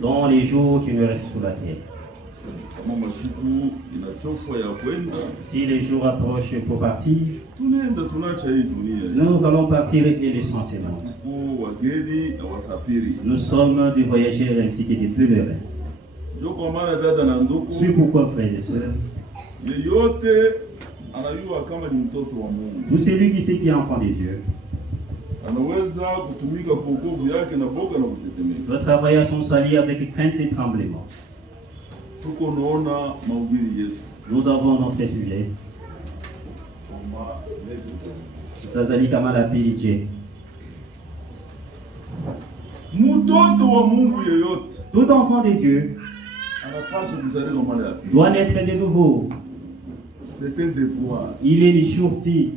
Dans les jours qui nous restent sur la terre. Si les jours approchent pour partir, nous allons partir et laissons ce monde. Nous sommes des voyageurs ainsi que des pèlerins. C'est pourquoi, frères et sœurs, tout celui qui sait qu'il est enfant des dieux doit travailler à son salut avec crainte et tremblement. Nous avons notre sujet. Tazali kama la pili. Tout enfant de Dieu doit naître de nouveau. C'est un devoir. Il est une sûreté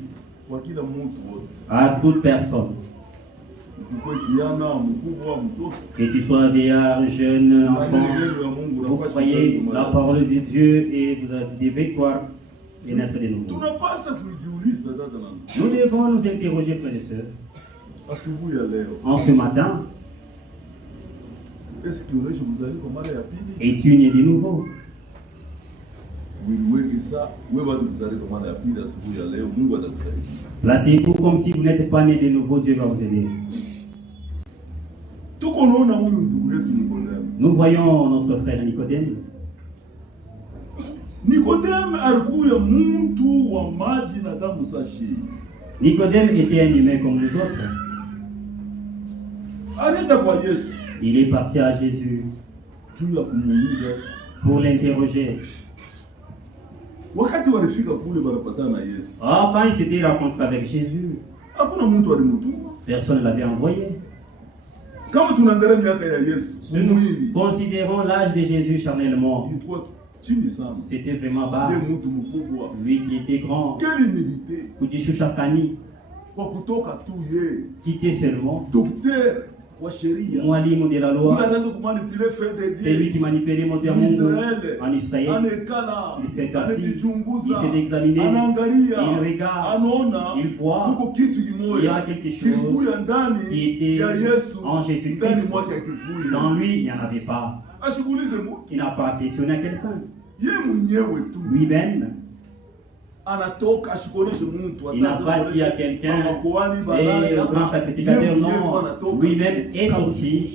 à toute personne. Que tu sois vieillard, jeune, enfant, vous croyez la parole de Dieu et vous devez croire et naître de nouveau. Nous devons nous interroger, frères et sœurs, en ce matin, es-tu né de nouveau? Placez-vous comme si vous n'êtes pas né de nouveau, Dieu va vous aider. Nous voyons notre frère Nicodème. Nicodème était un humain comme nous autres. Il est parti à Jésus pour l'interroger. Quand il s'était rencontré avec Jésus, personne ne l'avait envoyé. Si nous considérons l'âge de Jésus charnellement, c'était vraiment bas. Lui qui était grand, qui était seulement mwalimu de la loi, c'est lui qui manipulait mon Dieu en Israël. Il s'est assis, il s'est examiné, il regarde, il voit, il y a quelque chose qui était en Jésus-Christ. Dans lui, il n'y en avait pas. Il n'a pas questionné à quelqu'un. Lui-même, il n'a pas dit à quelqu'un, et au grand sacrificateur, non. Lui-même est sorti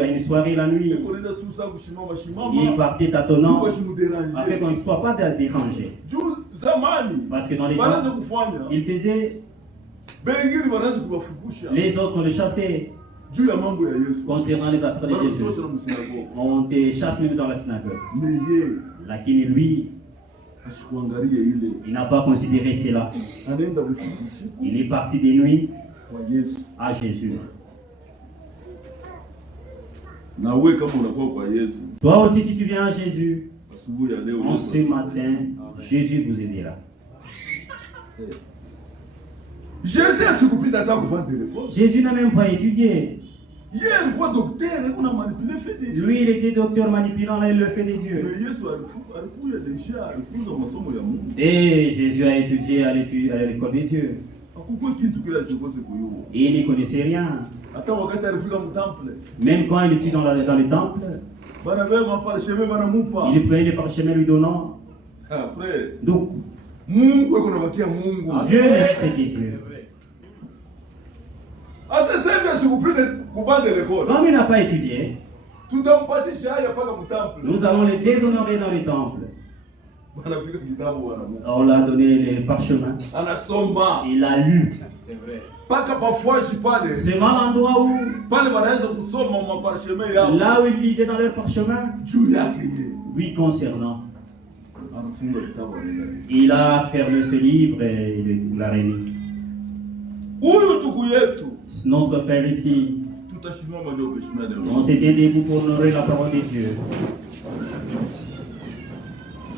à une soirée la nuit. Il partait tâtonnant, afin qu'on ne soit pas dérangé. Parce que dans les temps, il faisait, les autres le chassaient. Concernant les affaires de Jésus, on te chasse même dans la synagogue. Lakini lui, il n'a pas considéré cela. Il est parti de nuit à Jésus. Toi aussi, si tu viens à Jésus, en ce matin, Jésus vous aidera. Jésus n'a même pas étudié. Lui, il était docteur manipulant le fait de Dieu. Et Jésus a étudié à l'école de Dieu. Et il n'y connaissait rien. Même quand il était dans le temple, il prenait les parchemins lui donnant. Donc, Dieu n'est que Dieu. Comme il n'a pas étudié, nous allons le déshonorer dans le temple. On l'a donné les parchemins. Il a lu. C'est mal l'endroit où, là où ils lisaient dans leurs parchemins, lui concernant. Il a fermé ce livre et il l'a remis. Notre frère ici, on s'est debout pour honorer la parole de Dieu.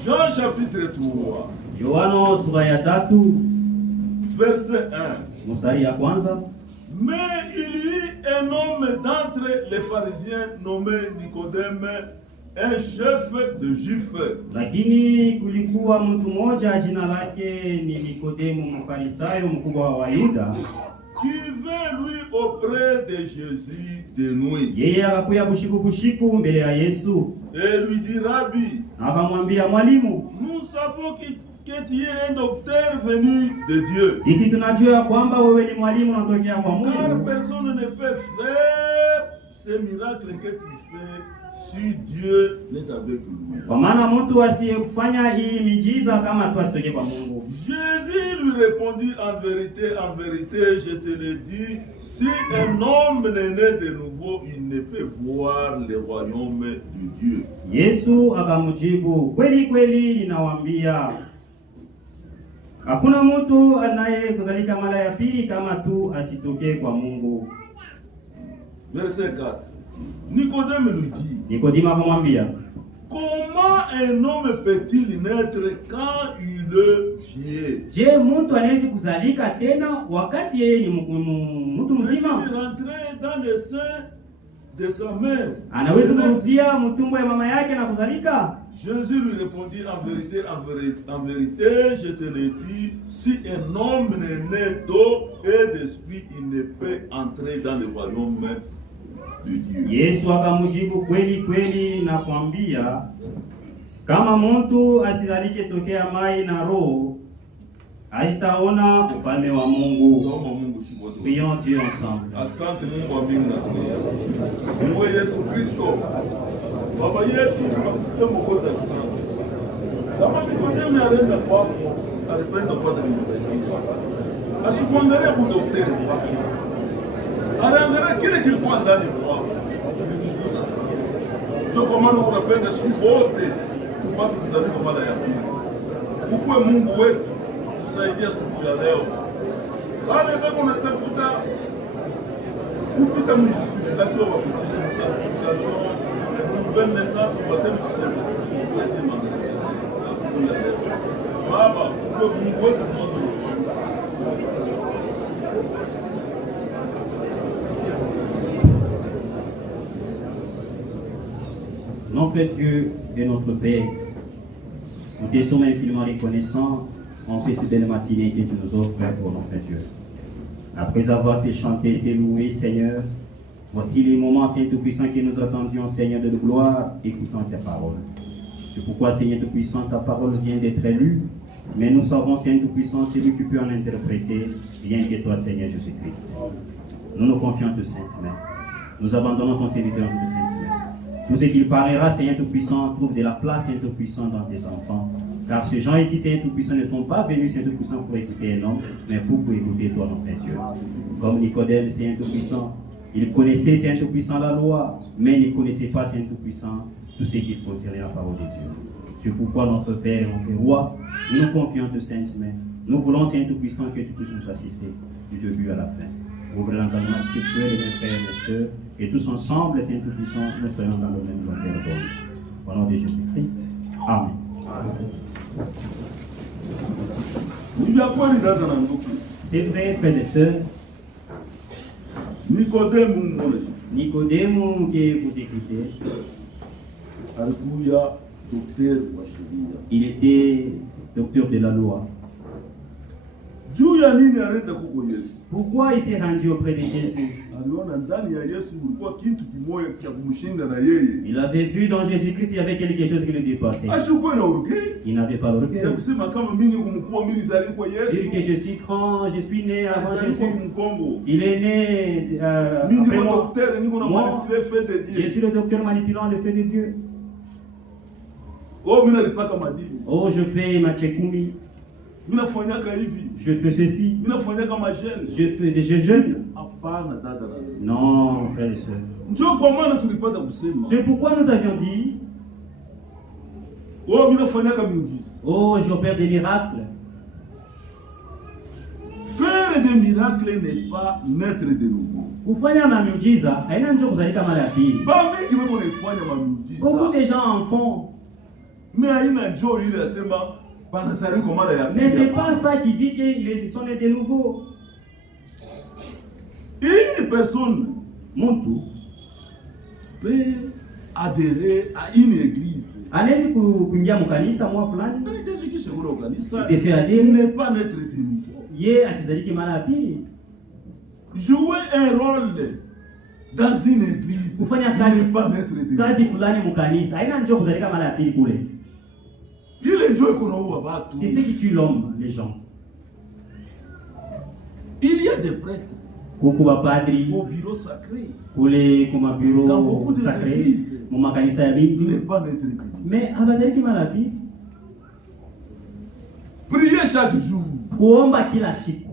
Jean chapitre 3, Yohana sura ya 3, verset 1. mstari ya kwanza. Mais il y eut un homme d'entre les pharisiens nommé Nicodème, un chef de Juifs. Lakini kulikuwa mtu mmoja jina lake ni Nikodemo, mfarisayo mkubwa wa Wayuda. qui vint lui auprès de Jésus de nuit. Yeye akakuya bushiku mbele ya Yesu. Et lui dit, Rabbi, akamwambia mwalimu, nous savons que tu es un docteur venu de Dieu. Sisi tunajua kwamba wewe ni mwalimu unatokea kwa Mungu. Car personne ne peut faire ces miracles que tu fais si Dieu n'est avec lui. Kwa maana mtu asiyefanya hii miujiza kama tu asitoke kwa Mungu. Jésus lui répondit, en vérité, je te le dis, si un homme n'est né de nouveau, il ne peut voir le royaume de Dieu. Yesu akamjibu, kweli kweli ninawaambia, hakuna mtu anayekuzalika mara ya pili kama tu asitoke kwa Mungu. Verset 4. Nicodème lui dit, Nikodimo akamwambia, comment un homme peut-il naître quand il est vieux? Je, mtu anaweza kuzalika tena wakati yeye ni mtu mzima? Peut-il rentrer dans le sein de sa mère? Anaweza kurudia mtumbo ya mama yake na kuzalika? Jésus lui répondit, en vérité, je te le dis, si un homme n'est né d'eau et d'esprit, il ne peut entrer dans le royaume de Dieu. Yesu akamjibu, kweli kweli nakwambia, kama mtu asizalike tokea mai na roho, haitaona ufalme wa Mungu. Prions Dieu ensemble. Asante Mungu wa mbingu na dunia. Mungu Yesu Kristo, Baba yetu, tunakupa mkono asante. Kama Nikodemo alienda kwako, alipenda kupata msaada. Asikuangalia kwa daktari wake. Anaangalia kile kilikuwa ndani mwako. Ndio kwa maana unapenda sisi wote tupate kuzalika mara ya pili. Ukwe Mungu wetu, tusaidie siku ya leo. Wale ambao unatafuta kupita mjustification wa kutisha sanctification, nouvelle naissance, baptême du Saint-Esprit. Baba, ukwe Mungu wetu mmoja. Notre Dieu et notre Père, nous te sommes infiniment reconnaissants en cette belle matinée que tu nous offres pour notre Dieu. Après avoir te chanté et te loué, Seigneur, voici les moments, Seigneur Tout-Puissant, que nous attendions, Seigneur de gloire, écoutant tes paroles. C'est pourquoi, Seigneur Tout-Puissant, ta parole vient d'être lue, mais nous savons, Seigneur Tout-Puissant, celui qui peut en interpréter, rien que toi, Seigneur Jésus-Christ. Nous nous confions en te, Sainte Mère. Nous abandonnons ton serviteur en te, Sainte Mère. Tout ce qu'il parlera, Seigneur Tout-Puissant, trouve de la place, Seigneur Tout-Puissant, dans tes enfants. Car ces gens ici, Seigneur Tout-Puissant, ne sont pas venus, Seigneur Tout-Puissant, pour écouter un homme, mais pour écouter toi, notre Dieu. Comme Nicodème, Seigneur Tout-Puissant, il connaissait, Seigneur Tout-Puissant, la loi, mais il ne connaissait pas, Seigneur Tout-Puissant, tout ce qui concernait la parole de Dieu. C'est pourquoi notre Père et notre Roi, nous nous confions en te, Sainte Mère. Nous voulons, Seigneur Tout-Puissant, que tu puisses nous assister du début à la fin. Ouvre l'entendement spirituel de mes frères et mes sœurs, et tous ensemble, Seigneur Tout-Puissant, nous soyons dans le même langage d'ordre. Au nom de Jésus-Christ. Amen. C'est vrai, frères et sœurs. Nicodème que vous écoutez, il était docteur de la loi. Pourquoi il s'est rendu auprès de Jésus? Il avait vu dans Jésus-Christ il y avait quelque chose qui le dépassait. Il n'avait pas l'orgueil. Dire que je suis grand, je suis né avant Jésus. Il est né après moi. Moi, je suis le docteur manipulant le fait de Dieu. Oh, je fais ma tchekumi. Je fais ceci. Je jeûne. Non, frères et sœurs. C'est pourquoi nous avions dit, oh, j'opère des miracles. Faire des miracles n'est pas naître de nouveau. Kufanya miujiza haina njoo kuzalika mara ya pili. Beaucoup de gens en font. Mais haina njoo ile asema banazalika mara ya pili. Mais c'est pas ça qui dit qu'ils sont nés de nouveau. Une personne, mtu, peut adhérer à une église. Anaweza kuingia mkanisa mwa fulani. Il n'est pas naître de nouveau. Yeye asizaliki mara ya pili. jouer un rôle dans une église. Kufanya kazi fulani mukanisa. Haina njoo kuzalika mara ya pili kule. Ile njoo kunaua watu. C'est ce qui tue l'homme, les gens. Il y a des prêtres. Kuku bapadri. Au bureau sacré. Kule kuma bureau sacré. Mu makanisa ya Bible. Il n'est pas maître. Mais abazaliki mara ya pili. Prier chaque jour. Kuomba kila siku.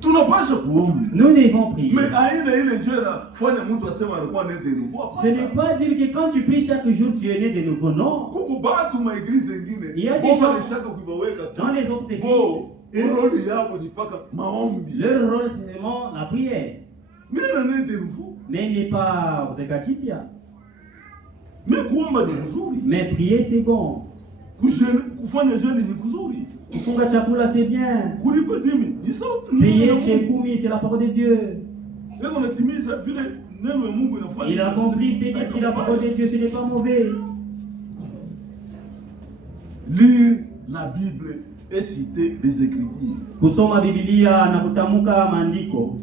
Tunapaswa kuomba. Nous devons prier. Mais ile njoo fanya mtu asema alikuwa né de nouveau. Ce n'est pas dire que quand tu pries chaque jour tu es né de nouveau, non. Kuku batu ma église zingine. Il y a des gens dans les autres églises. Leur rôle c'est vraiment la prière. Mais il n'est pas vous êtes. Mais prier c'est bon. Kufunga chakula c'est bien. Prier chekumi c'est la parole de Dieu. Il accomplit ce qu'il dit, la parole de Dieu, ce n'est pas mauvais. Lire la Bible et citer les Écritures. Kusoma Biblia na kutamuka maandiko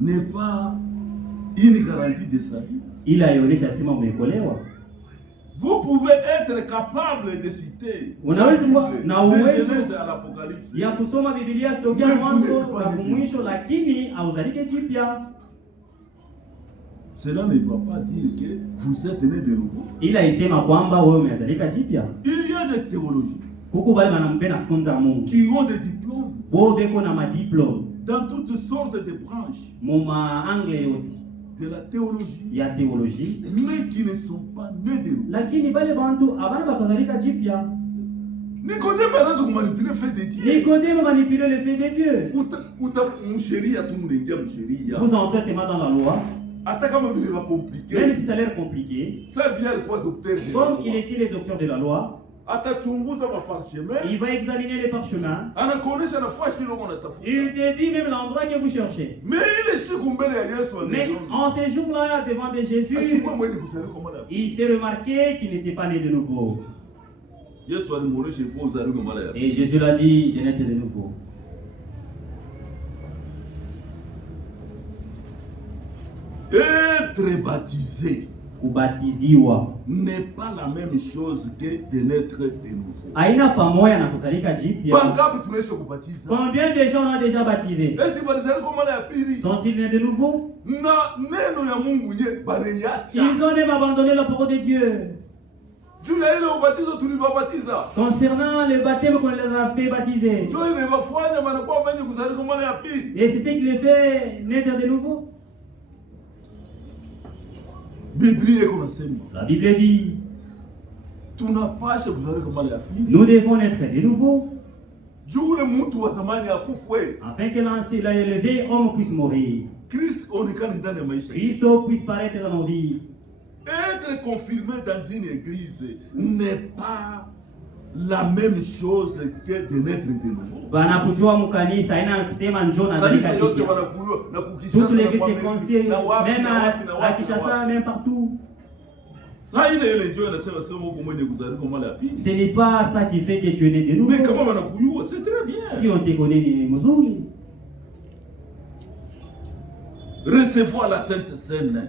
n'est pas une garantie de salut. Ila inaonyesha sema umeokolewa. Vous pouvez être capable de citer. Unaweza kuwa na uwezo à l'Apocalypse ya kusoma Biblia tokea mwanzo na mwisho, lakini hauzalike jipya. Cela ne va pas dire que vous êtes né de nouveau. Ila isema kwamba wewe umezalika jipya. Il y a des théologies. Kuko bali banampenda funza Mungu. Qui ont des diplômes. Wao beko na madiplome. Dans toutes sortes de branches. Muma angle yote. De la théologie. Ya théologie. Mais qui ne sont pas nés de nouveau. Lakini bale bantu abana bakazalika jipya. Nicodème anaanza kumanipuler fait de Dieu. Nicodème manipuler le fait de Dieu. Vous entrez seulement dans la loi. Même si ça a l'air compliqué, comme il était le docteur de la loi, il va examiner les parchemins. Il te dit même l'endroit que vous cherchez. Mais en ce jour-là, devant de Jésus, il s'est remarqué qu'il n'était pas né de nouveau. Et Jésus l'a dit, il est né de nouveau. Être baptisé n'est pas la même chose que de naître de nouveau. Combien de gens ont déjà baptisé? Sont-ils nés de nouveau? Ils ont même abandonné la parole de Dieu. Concernant le baptême qu'on les a fait baptiser. Et c'est ce qui les fait naître de nouveau. La Bible dit, nous devons naître de nouveau, afin que l'ancien, l'élevé homme puisse mourir. Christ puisse paraître dans nos vies. Être confirmé dans une église n'est pas la même chose que de naître de nouveau. Toutes les églises se construisent, même à Kinshasa, même partout. Ce n'est pas ça qui fait que tu es né de nouveau. Mais comment c'est très bien. Si on te connaît, ni mzuri. Recevoir la Sainte Seine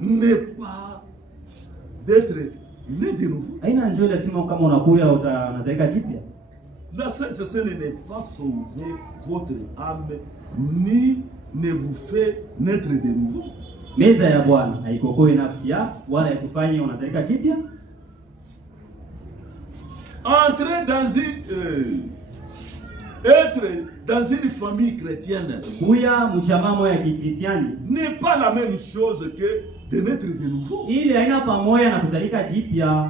n'est pas d'être né de nouveau. La Sainte Seine n'est pas sauver votre âme, ni ne vous fait naître de nouveau. Meza ya Bwana haikokoe nafsi yako wala ikufanye unazalika jipya. Entrer dans une être dans une famille chrétienne n'est pas la même chose que de naître de nouveau.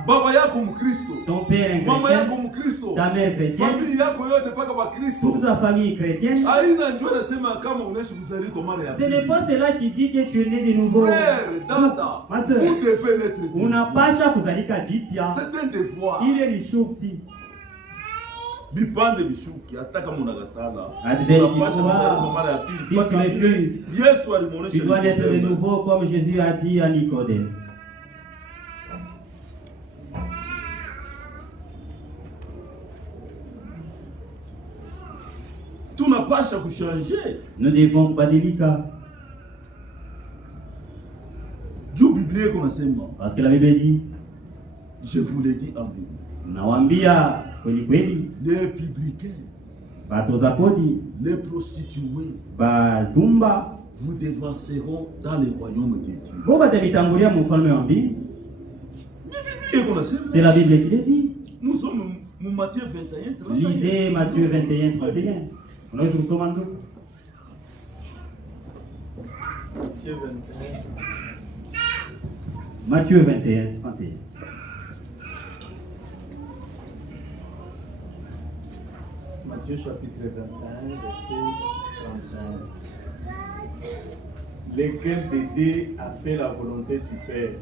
Baba yako Mkristo, mama yako Mkristo, famille yako yote paka ba Kristo. Toute ta famille chrétienne. Ce n'est pas cela qui dit que tu es né de nouveau. Frère, dada, ma soeur, vous devez naître de nouveau. C'est un devoir. Il est shurti. Bipande bishuki ataka munagatala. Si tu refuses, tu dois naître de nouveau comme Jésus a dit à Nicodème. tunapasha kuchanger. Nous devons kubadilika. Juu Biblia kunasema, parce que la Bible dit, je vous l'ai dit en vérité, nawaambia kweli kweli, les publicains, batoza kodi, les prostituées, badumba, vous devanceront dans le royaume de Dieu. Bo batabitangulia mu ufalme wa mbingu. C'est la Bible qui le dit. Nous sommes dans Matthieu 21, 31. Lisez Matthieu 21, 31. Unaweza kusoma ndio? Matthieu 21. Matthieu 21, 31. Matthieu chapitre 21, verset 31. Lequel des deux a fait la volonté du Père?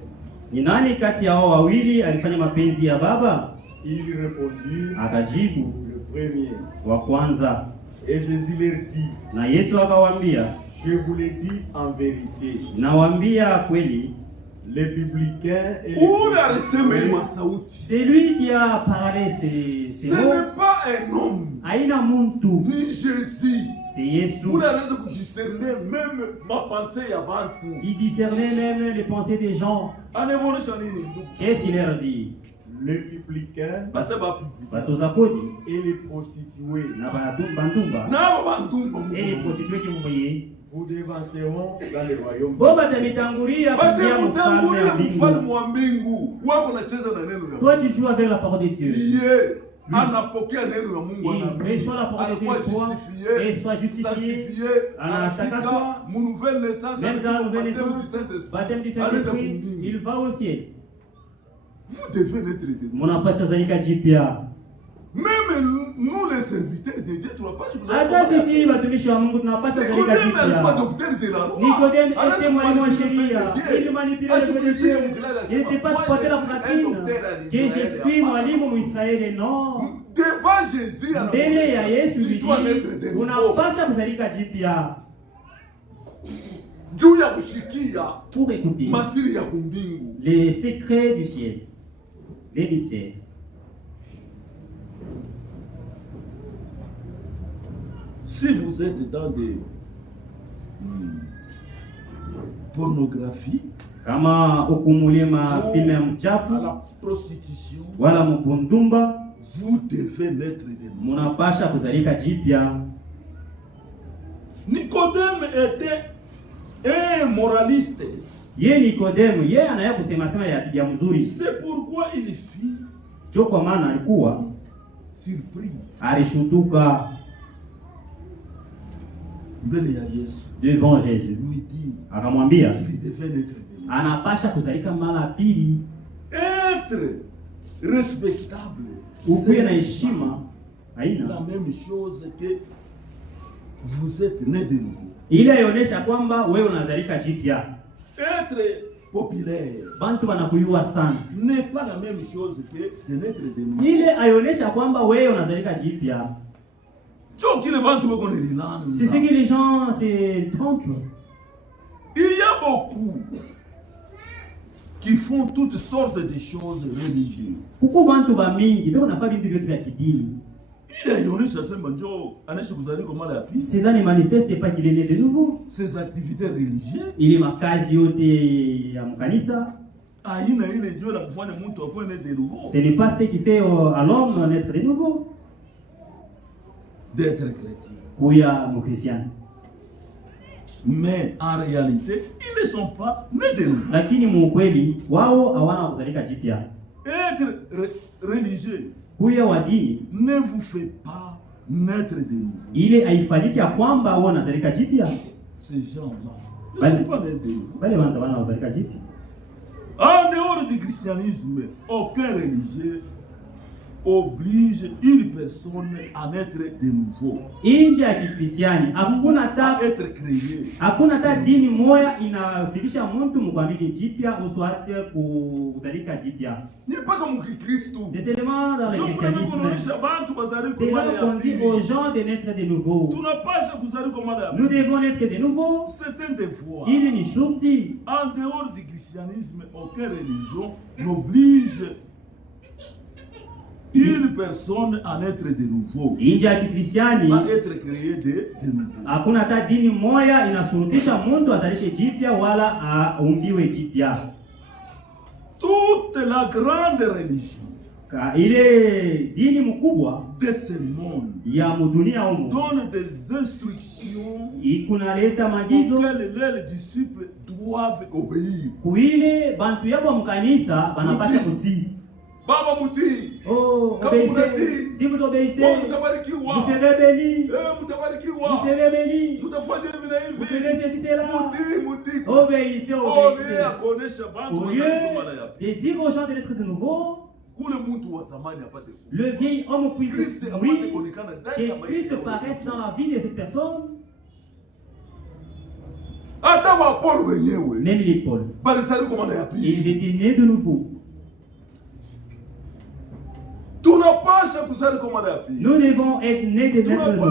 Ni nani kati ya hao wawili alifanya mapenzi ya Baba? Il répondit, akajibu, le premier, wa kwanza. Et Jésus leur dit, na Yesu akawaambia, je vous le dis en vérité, nawaambia kweli, les publicains et c'est lui qui a parlé, ce n'est pas un homme, haina muntu, ni Jésus, c'est Yesu qui discernait même les pensées des gens. Qu'est-ce qu'il leur dit? Les publicains et les prostituées et les prostituées qui vous voyez, vous devanceront dans le royaume. Toi tu joues avec la parole de Dieu. Anapokea neno la Mungu, anakuwa justifié, anatakaswa, même dans la nouvelle naissance, baptême du Saint-Esprit, il va au ciel. Vous devez naître de nouveau. Munapasha zalika jipya. Même nous les serviteurs de Dieu, tunapasha kuzalika. Hata sisi watumishi wa Mungu tunapasha zalika jipya. Nicodème était mwalimu wa sheria. Il manipulait le Dieu. Il n'était pas porté la pratique. Que je suis mwalimu Israeli, non. Devant Jésus, mbele ya Yesu unapasha kuzalika jipya. Juu ya kushikia pour écouter masiri ya kumbingu, les secrets du ciel, les mystères. Si vous êtes dans des pornographies, kama ukumulie mafilme ya mchafu, la prostitution, wala mbundumba, vous devez naître de nouveau. Munapasha kuzalika jipya. Nicodème était un moraliste. Ye Nicodème, ye anaya kusema sema ya mzuri. C'est pourquoi il fit, kwa maana alikuwa surpris, alishutuka mbele ya Yesu, devant Jésus, lui dit, akamwambia il devait naître de nouveau. Anapasha kuzalika mara pili. Être respectable, ukuwe na heshima, haina la même chose que vous êtes né de nouveau. Ile inaonyesha kwamba wewe unazalika jipya. Être populaire, bantu wanakuyua sana, n'est pas la même chose que de naître de nouveau. Ile inaonyesha kwamba wewe unazalika jipya. C'est ce que les gens se trompent. Il y a beaucoup qui font toutes sortes de choses religieuses. Kuko bantu ba mingi beko nafanya vitu vyote vya kidini. Cela ne manifeste pas qu'il est né de nouveau. Ses activités religieuses, il est makazi yote ya mkanisa. Ce n'est pas ce qui fait à l'homme naître de nouveau. D'être chrétien. Kuya mkristiano. Mais en réalité, ils ne sont pas nés de nouveau. Lakini mukweli wao hawana kuzalika jipya. Être religieux, kuya wa dini, ne vous fait pas naître de nouveau. Ile haifaliki ya kwamba wao wanazalika jipya. Ces gens-là ne sont pas nés de nouveau. Bali watu wanazalika jipya. En dehors du christianisme, aucun religieux oblige une personne à naître de nouveau. Nje ya Kikristiani hakuna hata dini moja inafikisha mtu mkwambili jipya uswate kuzalika jipya. Ni pas comme Kristo. C'est seulement dans le christianisme. C'est là qu'on dit aux gens de naître de nouveau. Nous devons naître de nouveau. C'est un devoir. Il ni shurti. En dehors du christianisme, aucune religion n'oblige Une personne à être de nouveau. Nje ya Kikristiani à être créé de nouveau. Hakuna hata dini moja inasurutisha mtu azalike jipya wala aumbiwe jipya. Toute la grande religion ile dini mkubwa de ce monde ya mudunia humu donne des instructions ikunaleta maagizo auxquelles les disciples doivent obéir. Kuile bantu yabo mkanisa banapasha kutii. Baba mutii. Oh, obéissez. Si vous obéissez, vous serez bénis. Vous serez bénis. Vous ferez ceci, cela. Obéissez, obéissez. Au lieu de dire aux gens de l'être de nouveau, le vieil homme puisse mourir, que Christ paraisse dans la vie de cette personne. Même les Paul, ils étaient nés de nouveau. Nous devons être nés de nouveau.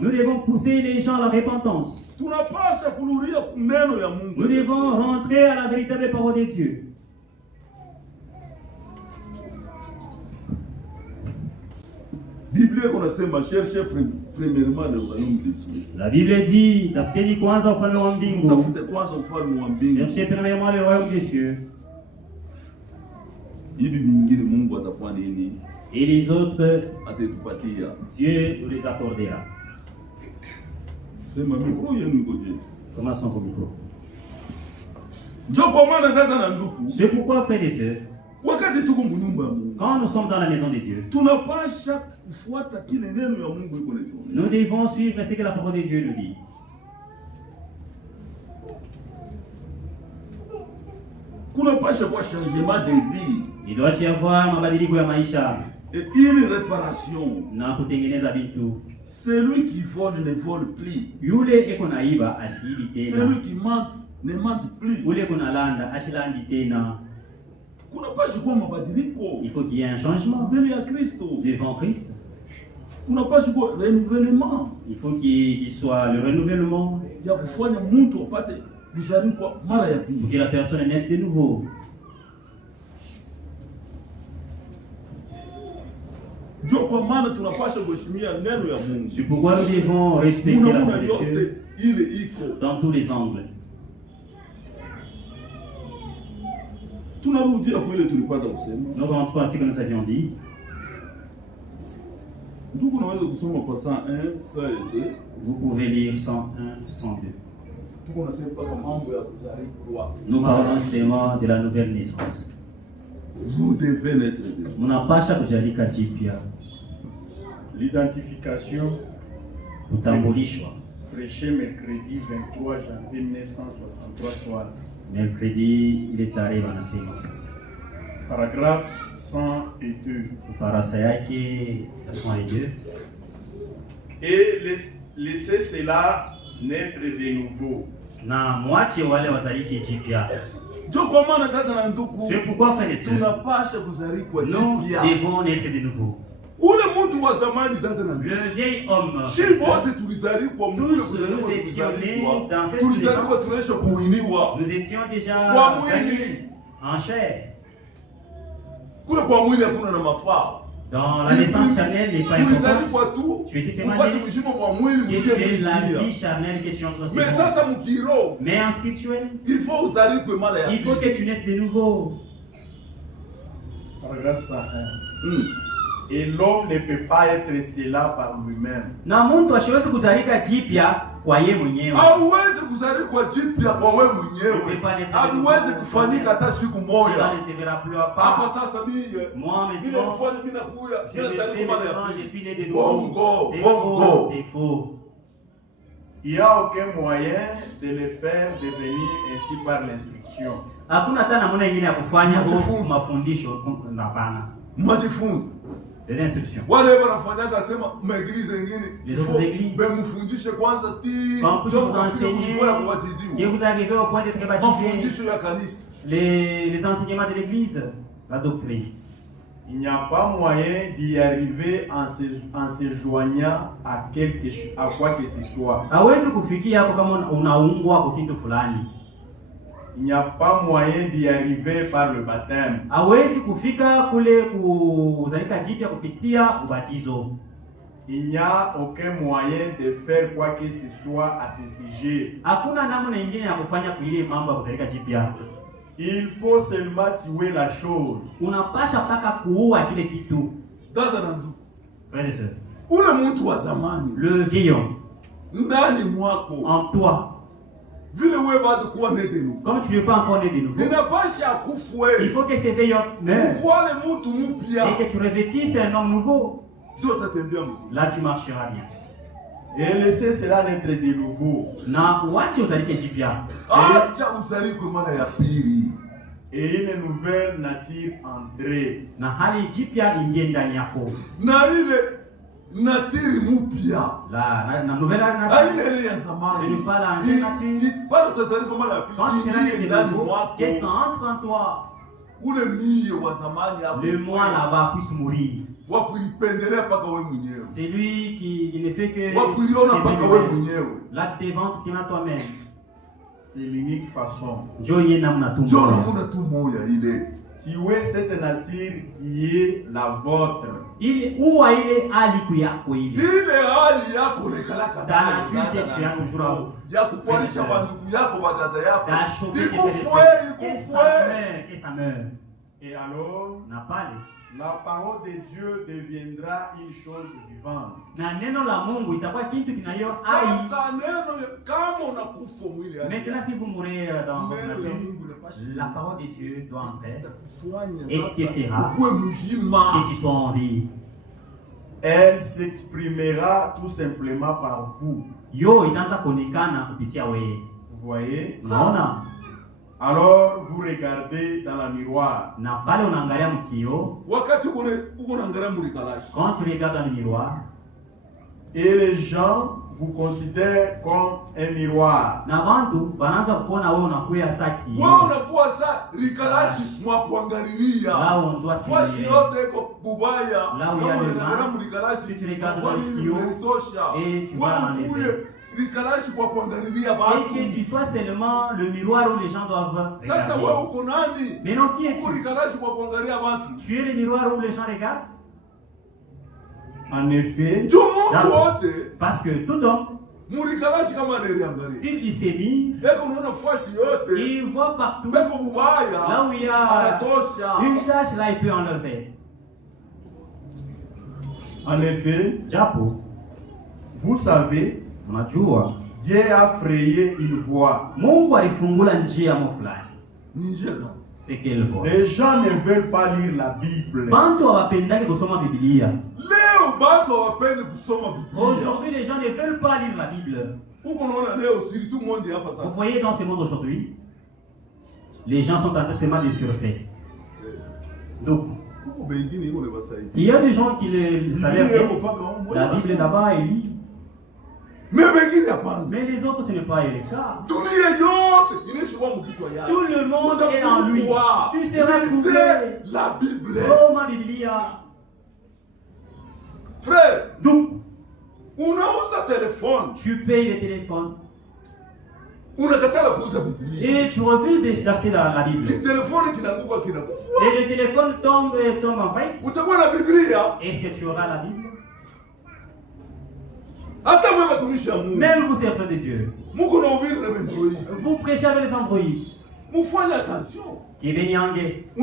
Nous devons pousser les gens à la repentance. Nous devons rentrer à la véritable parole de Dieu. La Bible dit, tafuteni kwanza ufalme wa mbingu. Cherchez premièrement le royaume des cieux. Et les autres, Dieu nous les accordera. Commençons au micro. C'est pourquoi, frères et sœurs, quand nous sommes dans la maison de Dieu, nous devons suivre ce que la parole de Dieu nous dit. Il doit y avoir mabadiliko ya maisha. Et une réparation. Na kutengeneza vitu. Celui qui vole ne vole plus. Yule eko naiba asiibi tena. Celui qui mente ne mente plus. Yule kuna landa ashilandi tena. Il faut qu'il y ait un changement devant Christ. Il faut qu'il soit le renouvellement pour que la personne naisse de nouveau. C'est pourquoi nous devons respecter la parole de Dieu dans tous les angles. Nous rentrons à ce que nous avions dit. Vous pouvez lire 101, 102. Nous parlons seulement de la nouvelle naissance. Vous devez naître de nouveau. L'identification kutambulishwa. Prêché mercredi 23 janvier 1963 soir. Mercredi ile tarehe wanasema. Paragraphe 102. Uparasa yake 102. Et laissez cela naître de nouveau. Na mwache wale wazalike jipya. C'est pourquoi, frères et sœurs, nous devons naître de nouveau. Le vieil homme, tous nous étions nés dans cette naissance. Nous étions déjà en chair. Dans la naissance charnelle n'est pas importante. Tu étais seulement né et tu es la vie charnelle que tu entres dans ce monde. Mais en spirituel, il faut que tu naisses de nouveau. Paragraphe 101. Et l'homme ne peut pas être cela par lui-même. Na muntu asiwezi kuzalika jipya kwa yeye mwenyewe. Hauwezi kuzalika jipya kwa wewe mwenyewe. Hauwezi kufanyika hata siku moja. Hapa sasa mimi nafanya mimi nakuja. Je suis né de nouveau. Bongo. C'est faux. Il n'y a aucun moyen de le faire devenir ainsi par l'instruction. Hakuna hata namna nyingine ya kufanya mafundisho hapana. Majifunzo. Les instructions. Wale wanafanyaka sema maeglize nyingine bemufundishe kwanza quand vous enseignez que vous arrivez au point d'être baptisé, les enseignements de l'église, la doctrine. Il n'y a pas moyen d'y arriver en se joignant à quoi que ce soit. Hawezi kufikia hapo kama unaungwa kwa kitu fulani. Il n'y a pas moyen d'y arriver par le baptême. Hawezi kufika kule kuzalika jipya kupitia ubatizo. Il n'y a aucun moyen de faire quoi que ce soit à ce sujet. Hakuna namna nyingine ya kufanya kuile mambo ya kuzalika jipya. Il faut seulement tuer la chose. Unapasha paka kuua kile kitu. Dada na ndugu. Frères et sœurs. Ule mtu wa zamani. Le vieil homme. Ndani mwako. En toi. Vile wewe bado kuwa né de nouveau. Comme tu ne veux pas encore né de nouveau. Inapasha akufwe. Il faut que ce vieil homme meure. Ufuale mtu mpya. Et que tu revêtisses un homme nouveau. Là tu marcheras bien. Et laissez cela naître de nouveau. Na wacha uzalike jipya. Acha uzalike mara ya pili. Et une nouvelle nature entrer. Na hali jipya ingie ndani yako. Na ile nature mpya. La nouvelle nature. Haina ile ya zamani. Ce n'est pas la ancienne nature. Bado utazalika mara ya pili. Quand tu seras né de nouveau, que ça entre en toi. Ule mie wa zamani hapo. Le moi là-bas puisse mourir. C'est lui qui ne fait que là tu te vantes qui m'a toi-même. C'est l'unique façon. Tuer cette nature qui est la vôtre. Il ou il est ali kuyako il. Il est ali yako le kalaka. Dans la nature tu as toujours. Yako kuanisha bandugu yako badada yako. Que ça meurt. Et alors, la parole de Dieu deviendra une chose vivante. Maintenant, si vous mourrez dans votre nature, la parole de Dieu doit entrer et te fera que tu sois en vie. Elle s'exprimera tout simplement par vous. Vous voyez? Alors vous regardez dans la miroir. Quand tu regardes dans le miroir, et les gens vous considèrent comme un miroir. Là où on doit se là où il y a le mal, si tu regardes dans le tuyau et tu vas enlever. Et que tu sois seulement le miroir où les gens doivent regarder. Mais non, qui es-tu? Tu es le miroir où les gens regardent? En effet, parce que tout homme, s'il s'est mis, il voit partout. Là où il y a une tache, là il peut enlever. En effet, vous savez, Dieu a frayé une voie. C'est quelle voie? Les gens ne veulent pas lire la Bible. Aujourd'hui, les gens ne veulent pas lire la Bible. Vous voyez dans ce monde aujourd'hui, les gens sont en train seulement de surfer. Donc, il y a des gens qui le savent. La Bible là-bas, ils lisent. Mais les autres, ce n'est pas le cas. Tout le monde est en lui. Tu seras trouvé. La Bible. Soma Biblia. Frère, donc, téléphone. Tu payes le téléphone. Et tu refuses d'acheter la Bible. Et le téléphone tombe en faillite. Est-ce que tu auras la Bible? Même vous servez de Dieu. Vous prêchez avec les androïdes. Qui est béniangé. Tu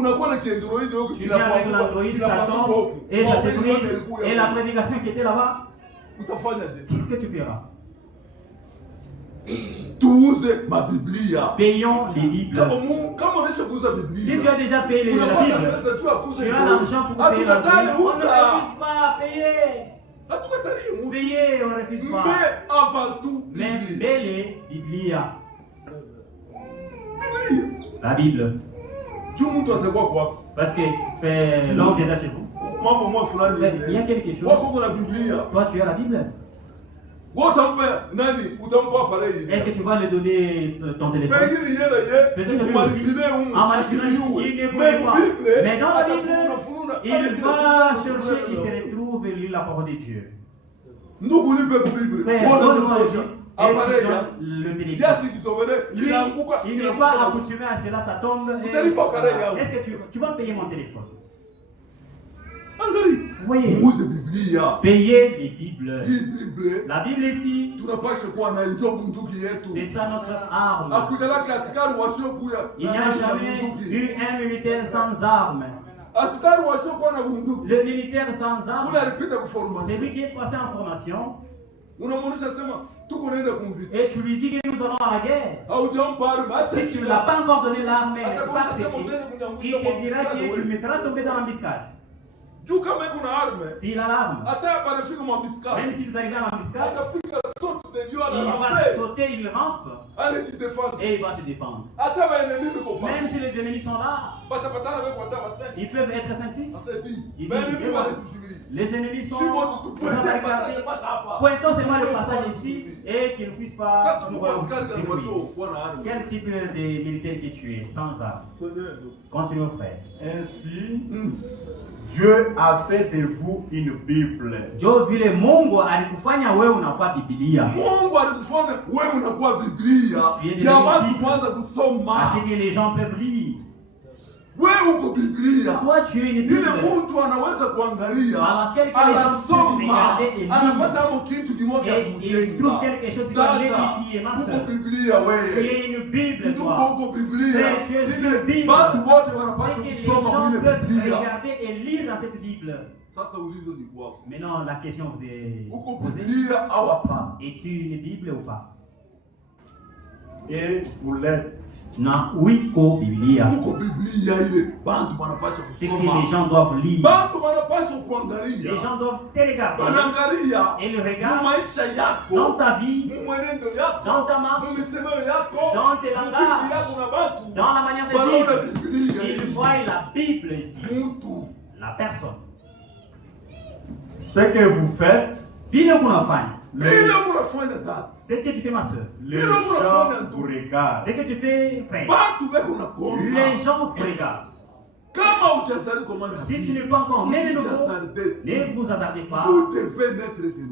viens avec l'androïde, ça tombe et ça se brise. Et la prédication qui était là-bas, qu'est-ce que tu feras? Payons les Bibles. Si tu as déjà payé la Bible, tu as l'argent pour payer la Bible. On ne refuse pas à payer. Payer, on ne refuse pas. Mais avant tout, mais belle Biblia. La Bible. Parce que l'homme viendra chez vous. Il y a quelque chose. Toi, tu as la Bible. Est-ce que tu vas lui donner ton téléphone? Peut-être que lui aussi, en manipulation, il ne pourrait pas. Mais dans la Bible, il va chercher, il se retrouve et lit la parole de Dieu. Frère, donne-moi et tu donnes le téléphone. Il n'est pas accoutumé à cela, ça tombe. Est-ce que tu vas payer mon téléphone? Vous voyez, payer les Bibles. La Bible ici, c'est ça notre arme. Il n'y a jamais eu un militaire sans armes. Le militaire sans armes, c'est lui qui est passé en formation. Et tu lui dis que nous allons à la guerre. Si tu ne l'as pas encore donné l'arme, il te dira que tu me feras tomber dans l'embuscade. S'il a l'arme, même s'ils arrivent à l'embuscade, il va sauter, il rampe et il va se défendre. Même si les ennemis sont là, ils peuvent être 5-6. Les ennemis sont pointons seulement le passage ici et qu'ils ne puissent pas nous voir. Quel type de militaire que tu es sans arme? Continuons, frère. Ainsi, Dieu a fait de vous une Bible. Dieu vile Mungu alikufanya wewe unakuwa Biblia. Mungu alikufanya wewe unakuwa Biblia. Ya watu kwanza kusoma. Ainsi que les gens peuvent lire. Wewe uko Biblia. Toi tu es une Bible. Ile mtu anaweza kuangalia. Anasoma. Anapata hapo kitu kimoja kujenga. Il trouve quelque chose qui va l'édifier, ma soeur. Uko Biblia wewe. Tu es une Bible toi. Uko Biblia. Tu es une Bible. Watu wote wanapaswa kusoma ile Biblia. Regarder et lire dans cette Bible. Sasa ulizo ni kwako. Maintenant la question vous est uko Biblia au hapana? Es-tu une Bible ou pas? Et vous l'êtes. Na uiko Biblia. Uko Biblia ile bantu wanapaswa kusoma. C'est que les gens doivent lire. Bantu wanapaswa kuangalia. Les gens doivent te regarder. Wanaangalia. Et le regard. Maisha yako. Dans ta vie. Mwenendo yako. Dans ta marche. Misemo yako. Dans tes langages. Yako na bantu. Dans la manière de vivre. Ils voient la Bible ici. Mutu. La personne. Ce que vous faites. Vile kunafanya. Ce que tu fais, ma soeur. Les gens vous regardent. Ce que tu fais, frère. Les gens vous regardent. Si tu n'es pas encore né de nouveau, ne vous hasardez pas.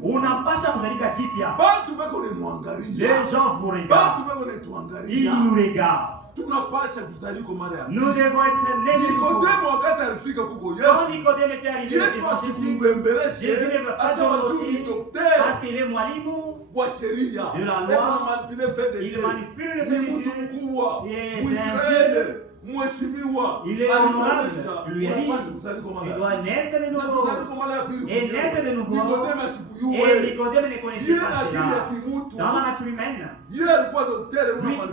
On n'a pas changé de jipya. Les gens vous regardent. Ils nous regardent. Nous devons être nés de nouveau. Quand Nicodème était arrivé, Jésus ne veut pas dormir parce qu'il est mwalimu de la loi. Il manipule le fait de il est honorable. Lui a dit, tu dois naître de nouveau. Et naître de nouveau. Et Nicodème ne connaissait pas cela. Dans la nature humaine, lui,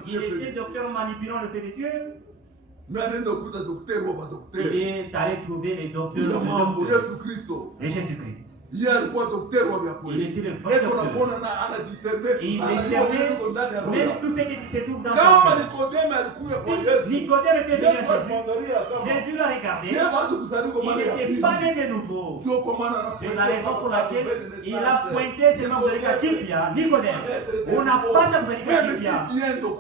il était docteur manipulant le fait de Dieu. Il est allé trouver les docteurs de Jésus-Christ. Il était le vrai docteur. Il discernait même tout ce qui se trouve dans son cœur. Nicodème était venu à Jésus. Jésus l'a regardé. Il n'était pas né de nouveau. C'est la raison pour laquelle il a pointé seulement sur les Jipya. Nicodème, on n'a pas changé de Jipya.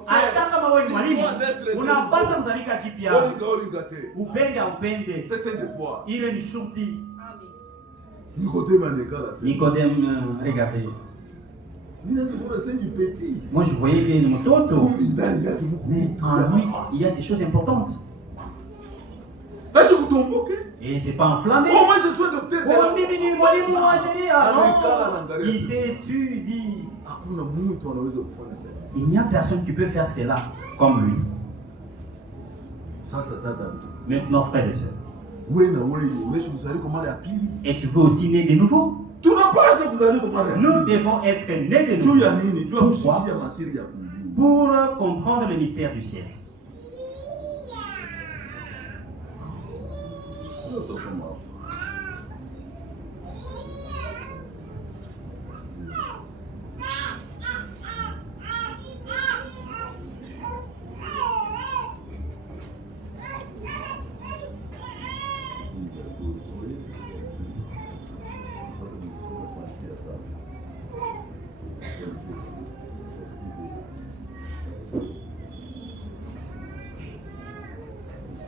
Attends kama wewe ni mwalimu, unapaswa kuzalika Jipya. Upende. Il ni shurti. Nicodème regardait. Moi je voyais qu'il y a une moto, mais en lui il y a des choses importantes. Et c'est pas enflammé. Oh, moi je suis docteur. Il s'étudie. Il n'y a personne qui peut faire cela comme lui. Maintenant, frères et sœurs. Et tu veux aussi naître de nouveau? Nous devons être nés de nouveau. Pourquoi? Pour comprendre le mystère du ciel.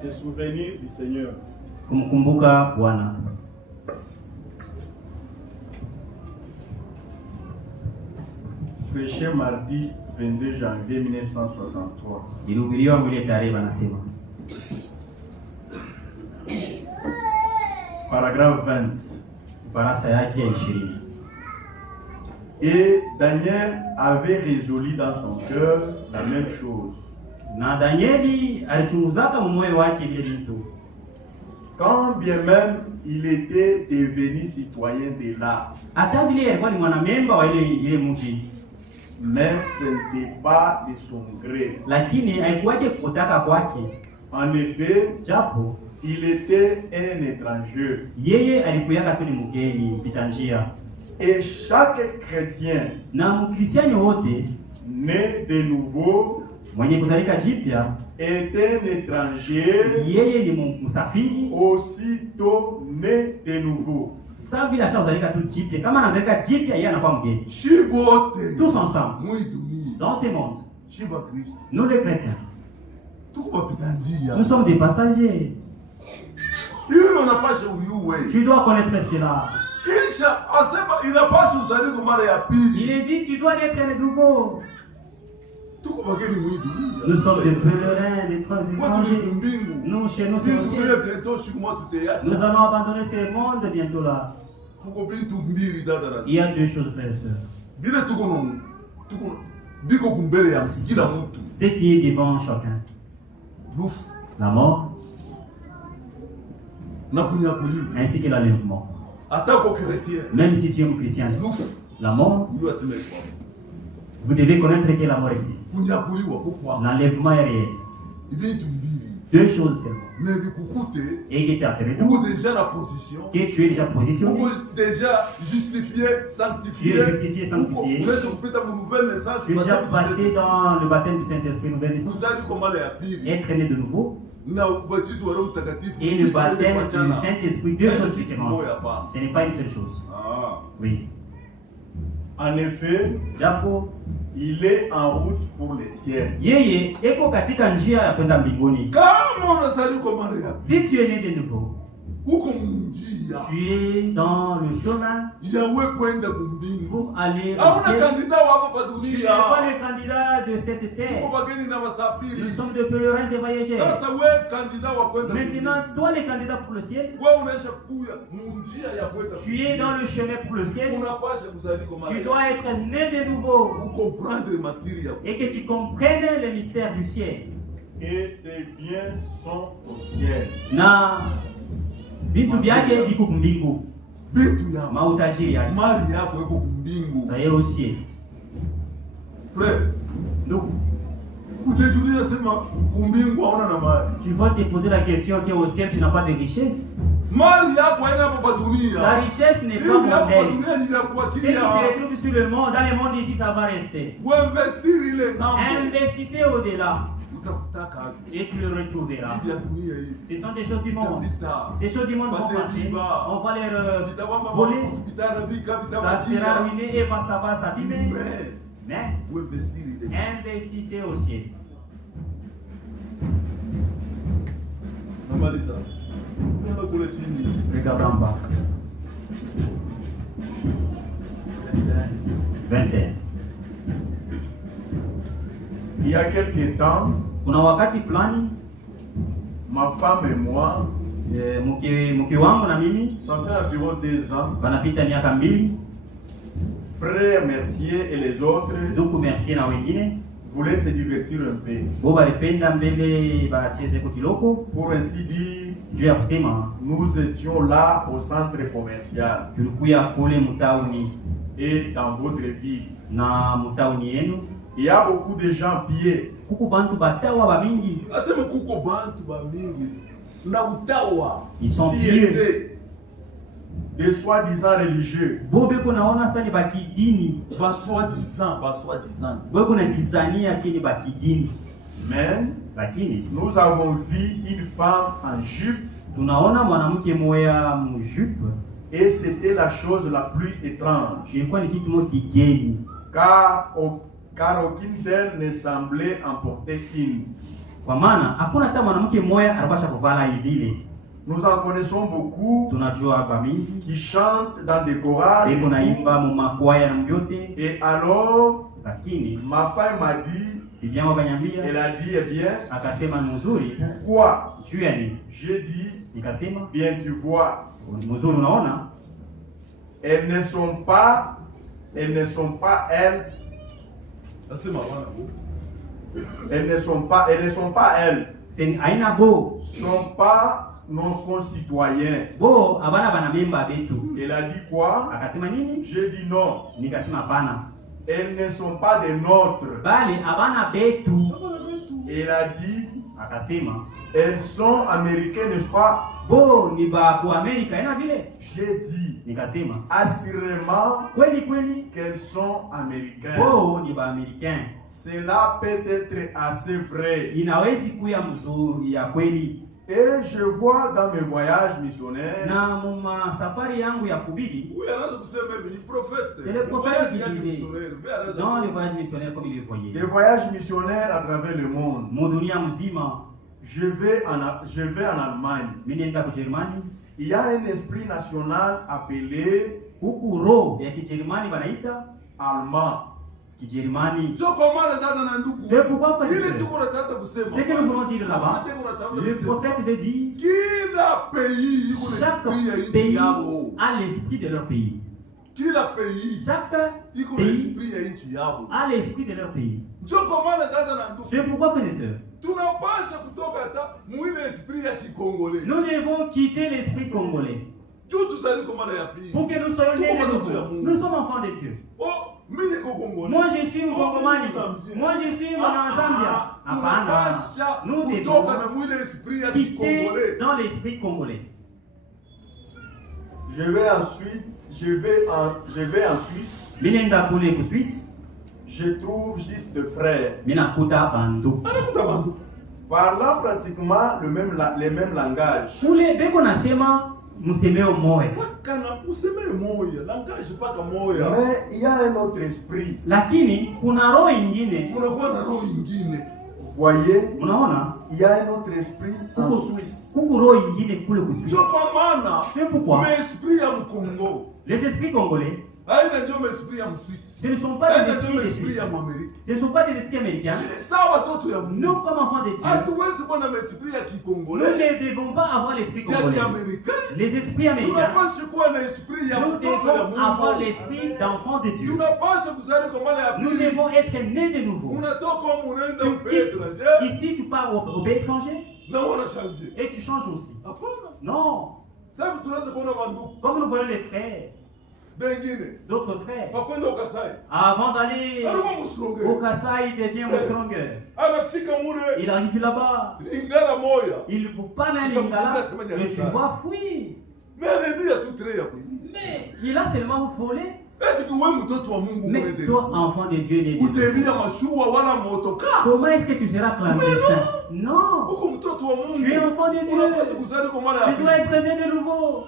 Se souvenir du Seigneur. Kumkumbuka Bwana. prêché mardi 22 janvier 1963. Ilihubiriwa mwile tarehe wanasema. Paragraphe 20. Ukurasa yake ya 20. Et Daniel avait résolu dans son cœur la même chose. Na Danieli alichunguzaka moyo wake vile vitu. Quand bien même il était devenu citoyen de là. Hata vile alikuwa ni mwanamemba wa ile mji. Mais ce n'était pas de son gré. Lakini haikuwaje kutaka kwake. En effet, Japo il était un étranger. Yeye alikuwa tu ni mgeni mpita njia. Et chaque chrétien Na mkristiani wote né de nouveau mwenye kuzalika jipya est un étranger. Yeye ni msafiri Aussitôt né de nouveau. Sasa vile ashazalika tu jipya, kama anazalika jipya yeye anakuwa mgeni. Shibote. Tous ensemble. Muiduni. Dans ce monde. Shiba Christ. Nous les chrétiens. Nous sommes des passagers. Tu dois connaître cela. Il est dit, tu dois naître de nouveau. Nous sommes des pèlerins, des étrangers. Nous, chez nous, c'est aussi. Nous allons abandonner ce monde bientôt là. Il y a deux choses, frères et sœurs. Ce qui est devant chacun. La mort. Ainsi que l'enlèvement. Même si tu es un chrétien. La mort. Vous devez connaître que la mort existe. L'enlèvement est réel. Deux choses seulement. Et que tu as fait. Que tu es déjà positionné. Déjà justifié, sanctifié. Tu es justifié, sanctifié. Tu es déjà passé dans le baptême du Saint-Esprit, nouvelle naissance. Être né de nouveau. Et le baptême du Saint-Esprit, deux choses différentes. Ce n'est pas une seule chose. Oui. En effet, Japo, il est en route pour le ciel. Yeye eko katika njia ya kwenda mbinguni. Si tu es né de nouveau, tu es dans le chemin pour aller au ciel. Tu n'es pas le candidat de cette terre. Nous sommes des pèlerins et voyageurs. Maintenant, toi le candidat pour le ciel, tu es dans le chemin pour le ciel. Tu dois être né de nouveau et que tu comprennes le mystère du ciel. Et ses biens sont au ciel. Na vitu vyake viko mbingu. Mautajiri yake. Mali yako iko mbingu. Ça est au ciel. Frère, donc utajulia sema mbingu hauna na mali. Tu vas te poser la question que au ciel tu n'as pas de richesse. Mali yako haina hapa dunia. La richesse n'est pas mondaine. Ce qui se retrouve sur le monde, dans le monde ici, ça va rester. Investissez au-delà. Et tu le retrouveras. Ce sont des choses du monde. Ces choses du monde vont passer. On va les voler. Ça sera ruiné et ça va s'abîmer. Mais investissez au ciel. Regarde en bas. 21. Il y a quelques temps, kuna wakati fulani ma femme et moi, mke wangu na mimi, ça fait environ 2 ans, panapita miaka 2, frère Mercier et les autres, ndugu Mercier na wengine voulaient se divertir un peu. Bo balipenda mbele bacheze kwa kiloko. Pour ainsi dire, juu ya kusema, nous étions là au centre commercial. Tulikuya kule mtauni et dans votre ville. Na mtauni yenu. Il y a beaucoup de gens pieds. Kuku bantu batawa ba mingi. Asema kuko bantu ba mingi. Na utawa. Ils sont pieux. Des soi-disant religieux. Bobe kunaona sasa ni bakidini. Ba soi-disant. Bobe kunatizania kile bakidini. Mais lakini nous avons vu une femme en jupe. Tunaona mwanamke moya mjupe. Et c'était la chose la plus étrange. Ilikuwa ni kitu moja kigeni. Car aucune d'elles ne semblait en porter une. Kwa maana hakuna hata mwanamke mmoja alipasha kuvala hivi. Nous en connaissons beaucoup tunajua ba mingi qui chantent dans des chorales et kuna imba mu makwaya na mbyote. Et alors Lakini ma femme m'a dit, bibi yangu akaniambia, elle a dit, eh bien, akasema mzuri. pourquoi? Juu ya nini? J'ai dit, Nikasema bien tu vois, mzuri, unaona elles ne sont pas elles, elles ne sont pas elles, c'est aina bo sont pas nos concitoyens. bo abana bana memba betu. Elle a dit quoi? Akasema nini? J'ai dit non. Nikasema hapana, Elles ne sont pas des nôtres. bali abana betu. Elle a dit, Akasema elles sont américaines, n'est-ce pas? bo ni ba ku Amerika ina vile. J'ai dit Nikasema assurément kweli qu'elles sont américaines. bo ni ba Americain. Cela peut être assez vrai. Inawezi kuya mzuri ya kweli. Et je vois dans mes voyages missionnaires, Na muma safari yangu ya kubili, c'est le prophète qui disait dans les voyages missionnaires comme il le voyait. des voyages missionnaires à travers le monde. Mudunia mzima, Je vais en Allemagne. mimi nenda kujerumani, Il y a un esprit national appelé huku roho ya Kijerumani banaita allemand. Kijerumani. Ndio kwa maana dada na ndugu, C'est pourquoi frère, ile tuko nataka kusema, ce que nous voulons dire là-bas, Asante kuna nataka le kusema, prophète veut dire kila pays iko na chaque esprit ya nchi pays yao. a l'esprit de leur pays. Kila pays Chaque iko na pays esprit ya nchi yao. a l'esprit de leur pays. Ndio kwa maana dada na ndugu, C'est pourquoi frères et sœurs, tunapasha kutoka hata mwile esprit ya Kikongole. nous devons quitter l'esprit congolais Juu tuzali kwa mara ya pili. pour que nous soyons nés de nouveau. Nous sommes enfants de Dieu. Oh, mimi niko Kongole. Moi je suis Mkongomani. Moi je suis mwana Zambia. Hapana. Nous kutoka na devons mwile esprit ya quitter Kikongole. dans l'esprit congolais. Je vais en Suisse. Minenda kule ku Suisse, Je trouve juste de frères minakuta bandu. Anakuta bantu. parlant pratiquement les mêmes langages. Kule beko nasema msemeo moya. Wakana useme moya, langaje paka moya. Mais il y a un autre esprit. Lakini kuna roho ingine. Kunakuwa na roho ingine. Voyez, Unaona? il y a un autre esprit en Suisse. Kuku roho ingine kule ku Suisse. Ndio kwa maana C'est pourquoi esprit ya Mkongo les esprits congolais, haina ndio esprit ya Mswisi. ce ne sont pas des Haina esprits ndio des esprit Suisses. ya Amerika. Ce ne sont pas des esprits américains. Si sawa watoto ya Mungu. Nous, comme enfants de Dieu, Hatuwezi kuwa na esprit ya nous Kikongole. ne devons pas avoir l'esprit Ya congolais. Kiamerika. Les esprits américains, Tunapaswa kuwa na esprit ya nous mtoto ya devons avoir Mungu. l'esprit d'enfant de Dieu. Tunapaswa kuzali kwa mara ya Nous pili. devons être nés de nouveau. Unatoka unaenda Tu mpedra. quittes, ici tu pars au pays étranger Na wana changer. et tu changes aussi. Hapana. Non, Sasa tunaanza kuona banduku. comme nous voyons les frères, Bengine. d'autres frères, Wakwenda ukasai. avant d'aller Alikuwa au msonge. Kassai, il devient Frère. stronger. Anafika mule. Il arrive là-bas. Lingala moya. Il ne faut pas aller Lingala, mais tu vas fuir. Mais alebia tu très ya kuyi. Mais il a seulement volé. Est-ce que wewe mtoto wa Mungu Mais unaende? toi, enfant de Dieu, né de Dieu, Utebia mashua wala motoka. comment est-ce que tu seras clandestin? Non, Uko mtoto wa Mungu. tu es enfant de Dieu. Unapaswa kuzali kwa mara ya Tu dois pili. être né de nouveau.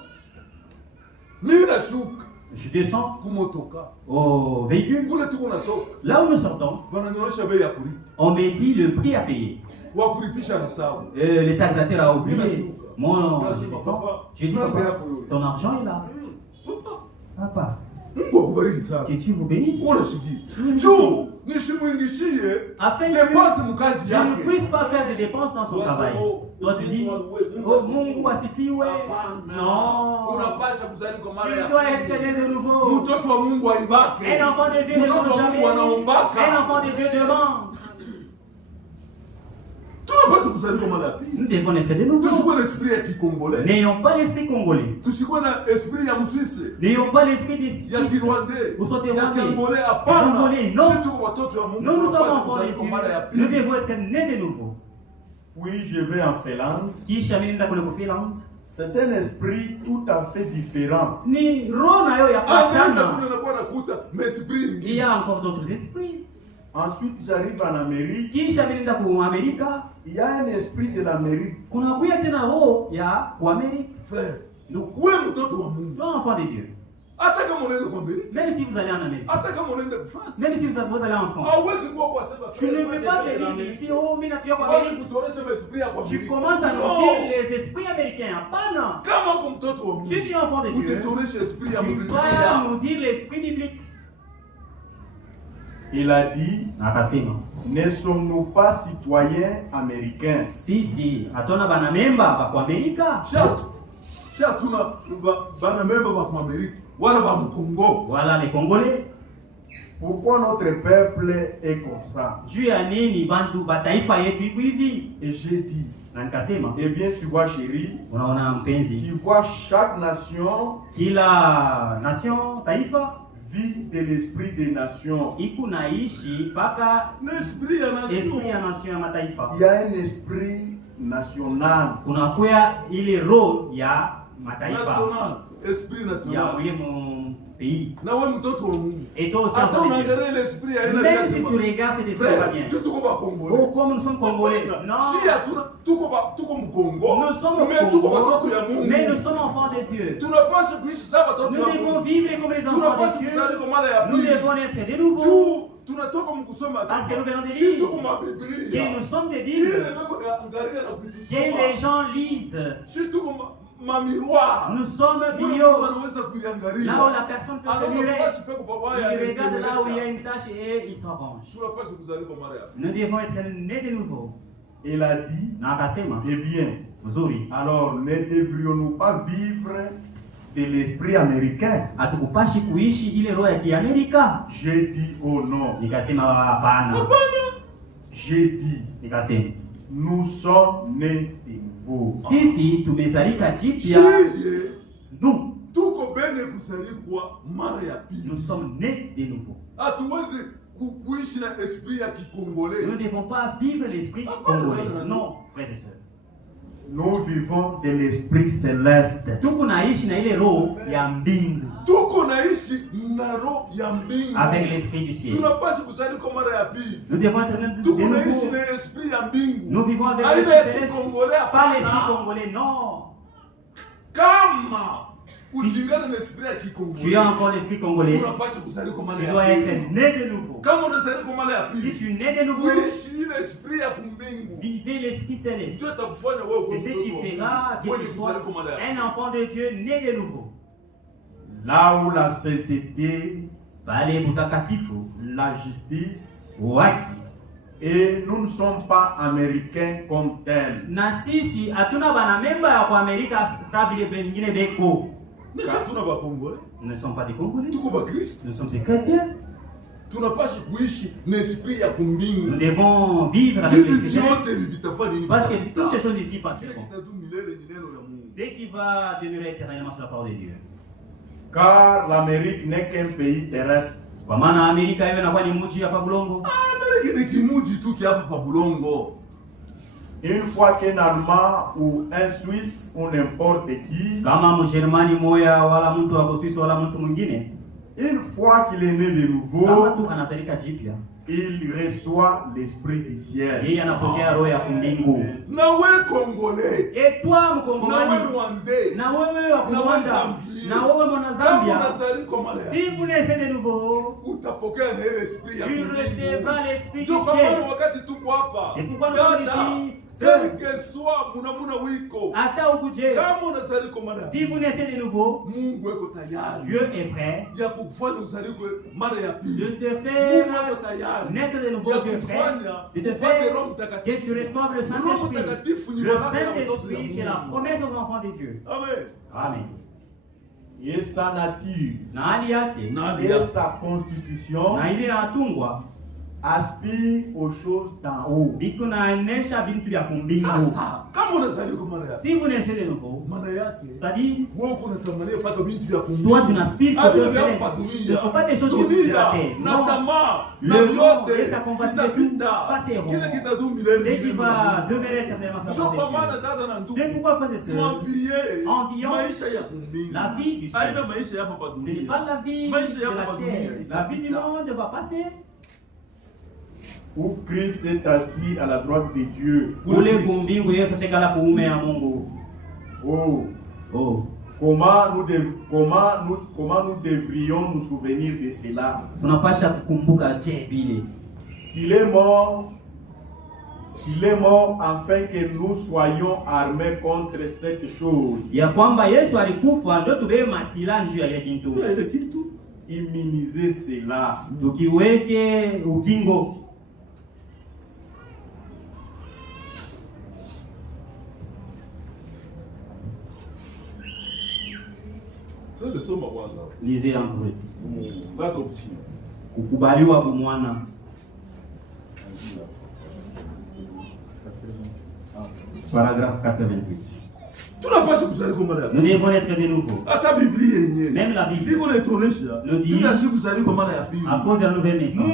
Mimi nashuka Je descends kumotoka. au véhicule. Kule tuko natoka. Là où nous sortons, Wananionyesha bei ya kulipa. on me dit le prix à payer. Wa kulipisha hesabu. Le taxateur a oublié. Merci. Moi, Merci, je descends. papa. J'ai dit, Frère, papa, bien. ton argent est là. Papa, Mungu akubariki sana. que Dieu vous bénisse. Unashikia. Juu nisimwingishie Afin que depense mkazi je ne yake. puisse pas faire de dépenses dans son travail. Toi, tu dis, oh, Mungu asifiwe. Non. Unapasha kuzali kwa mara Tu ya dois être pili. né de nouveau. Mtoto wa Mungu aibake. Un enfant de Dieu ne Mtoto demande wa jamais. Mungu anaombaka. Un enfant de Dieu demande. Tunapasha kuzali kwa mara ya pili. Nous devons être de nouveau. Tusikuwe na esprit ya Kikongole. N'ayons pas l'esprit congolais. Tusikuwe na esprit ya Mswisi. N'ayons pas l'esprit des Ya Suisses. Kirwande. Vous sortez Ya Rwandais. Kongole Des hapana. Congolais, non. Sisi tuko watoto wa Mungu. Nous, nous sommes Tunapasha enfants kuzali de kwa mara ya Dieu. Nous pili. devons être nés de nouveau. Oui, je vais en Finlande. Kisha mimi nenda kule kufinland. C'est un esprit tout à fait différent. Ni roho nayo ya Anaenda kuachana. kule nakuwa nakuta esprit Il y ingine. a encore d'autres esprits. Ensuite, j'arrive en Amérique. Kisha mimi nenda ku Amerika. Il y a un esprit de l'Amérique. Kuna kuya tena roho ya ku Amerika. Frère, Donc, wewe mtoto wa Mungu. toi enfant de Dieu. Hata kama unaenda kwa Amerika, Même si vous allez en Amérique. hata kama unaenda kwa France, Même si vous allez en France. hauwezi kuwa kwa sababu Tu ne peux pas venir ici, oh, mimi natuya kwa hauwezi Amérique. kutoresha esprit ya kwa Tu Amerika. commences à Non. nous dire les esprits américains. Hapana. Kama uko mtoto wa Mungu, Si tu es enfant de Dieu, utatoresha esprit ya tu Biblia. dois nous dire l'esprit biblique. Il a dit, akasema, ne sommes-nous pas citoyens américains? sisi hatuna bana memba ba kwa Amerika? Hatuna bana memba ba kwa Amerika wala ba Mkongo wala les Congolais. Pourquoi notre peuple est comme ça? Juu ya nini bantu bataifa yetu iko hivi? Et j'ai dit, na nikasema, eh bien tu vois chérie, unaona mpenzi, tu vois chaque nation, kila nation taifa vit de l'esprit des nations. iko naishi paka l'esprit ya esprit ya nation ya mataifa. Il y a un esprit national. Kunakuya ile roho ya mataifa national, esprit national ya ule mon pays. Na wewe mtoto wa Mungu. Et toi aussi, unaangalia ile esprit ya ina même si tu regardes cet esprit va bien. Tuko ba Congolais. Oh, comme nous sommes Congolais. Non. Si hatuna tuko Mkongo. Nous sommes mais tuko watoto ya Mungu. Mais nous sommes enfants de Dieu. Tunapaswa kuishi sawa watoto Nous ya Mungu. devons vivre comme les enfants de Dieu. Nous devons naître de nouveau. Tunatoka mkusoma parce que nous venons des livres. Que nous sommes des livres. Que les gens lisent. Nous sommes bio. Là où la personne peut se mirer. Il regarde là où il y a une tache et il s'arrange. Nous devons être nés de nouveau. Il a dit, eh bien, alors ne devrions-nous pas vivre de l'esprit américain? J'ai dit oh non. J'ai dit, nous sommes nés de nouveau. Sisi tumezalika jipya. Nous sommes nés de nouveau. Nous ne devons pas vivre l'esprit congolais. Non, frères et sœurs. Nous vivons de l'esprit céleste. Avec l'esprit du ciel. Nous devons être de nouveau. Nous vivons avec l'esprit céleste. Pas l'esprit congolais, non. Si tu as encore l'esprit congolais, tu dois être né de nouveau. Si tu es né de nouveau, vivez l'esprit céleste. C'est ce qui fera que tu sois un enfant de Dieu né de nouveau. Là où la sainteté, la justice, et nous ne sommes pas américains comme tels. Nous ne sommes pas des Congolais. Nous sommes des chrétiens. Nous devons vivre avec l'esprit. Parce que toutes ces choses ici passeront. Ce qui va demeurer éternellement sur la parole de Dieu. Car l'Amérique n'est qu'un pays terrestre. Une fois qu'un Allemand ou un Suisse ou n'importe qui, une fois qu'il est né de nouveau, il reçoit l'esprit du ciel. Et toi, si vous naissez de nouveau, tu recevras l'esprit du ciel. C'est pourquoi nous sommes ici. Si vous naissez de nouveau, Dieu est prêt de te faire naître de nouveau. Dieu est prêt de te faire que tu reçoives le Saint-Esprit. Le Saint-Esprit, c'est la promesse aux enfants de Dieu. Amen. Et sa nature, et sa constitution aspire aux choses d'en haut. Si vous naissez de nouveau, c'est-à-dire, toi tu n'aspires qu'aux choses célestes. Ce ne sont pas des choses de la terre. Le monde et sa compagnie passeront. Ce qui va demeurer éternellement sur la terre. C'est pourquoi, frères et sœurs, envions la vie du ciel. Ce n'est pas la vie de la terre. La vie du monde va passer. Où Christ est assis à la droite de Dieu. Comment nous devrions nous souvenir de cela? Qu'il est mort afin que nous soyons armés contre cette chose. immuniser cela. Tukiweke ukingo. Lisez entre eux ici. Kukubaliwa kwa mwana. Paragraphe 88. Nous devons être de nouveau. Même la Bible nous dit à cause de la nouvelle naissance.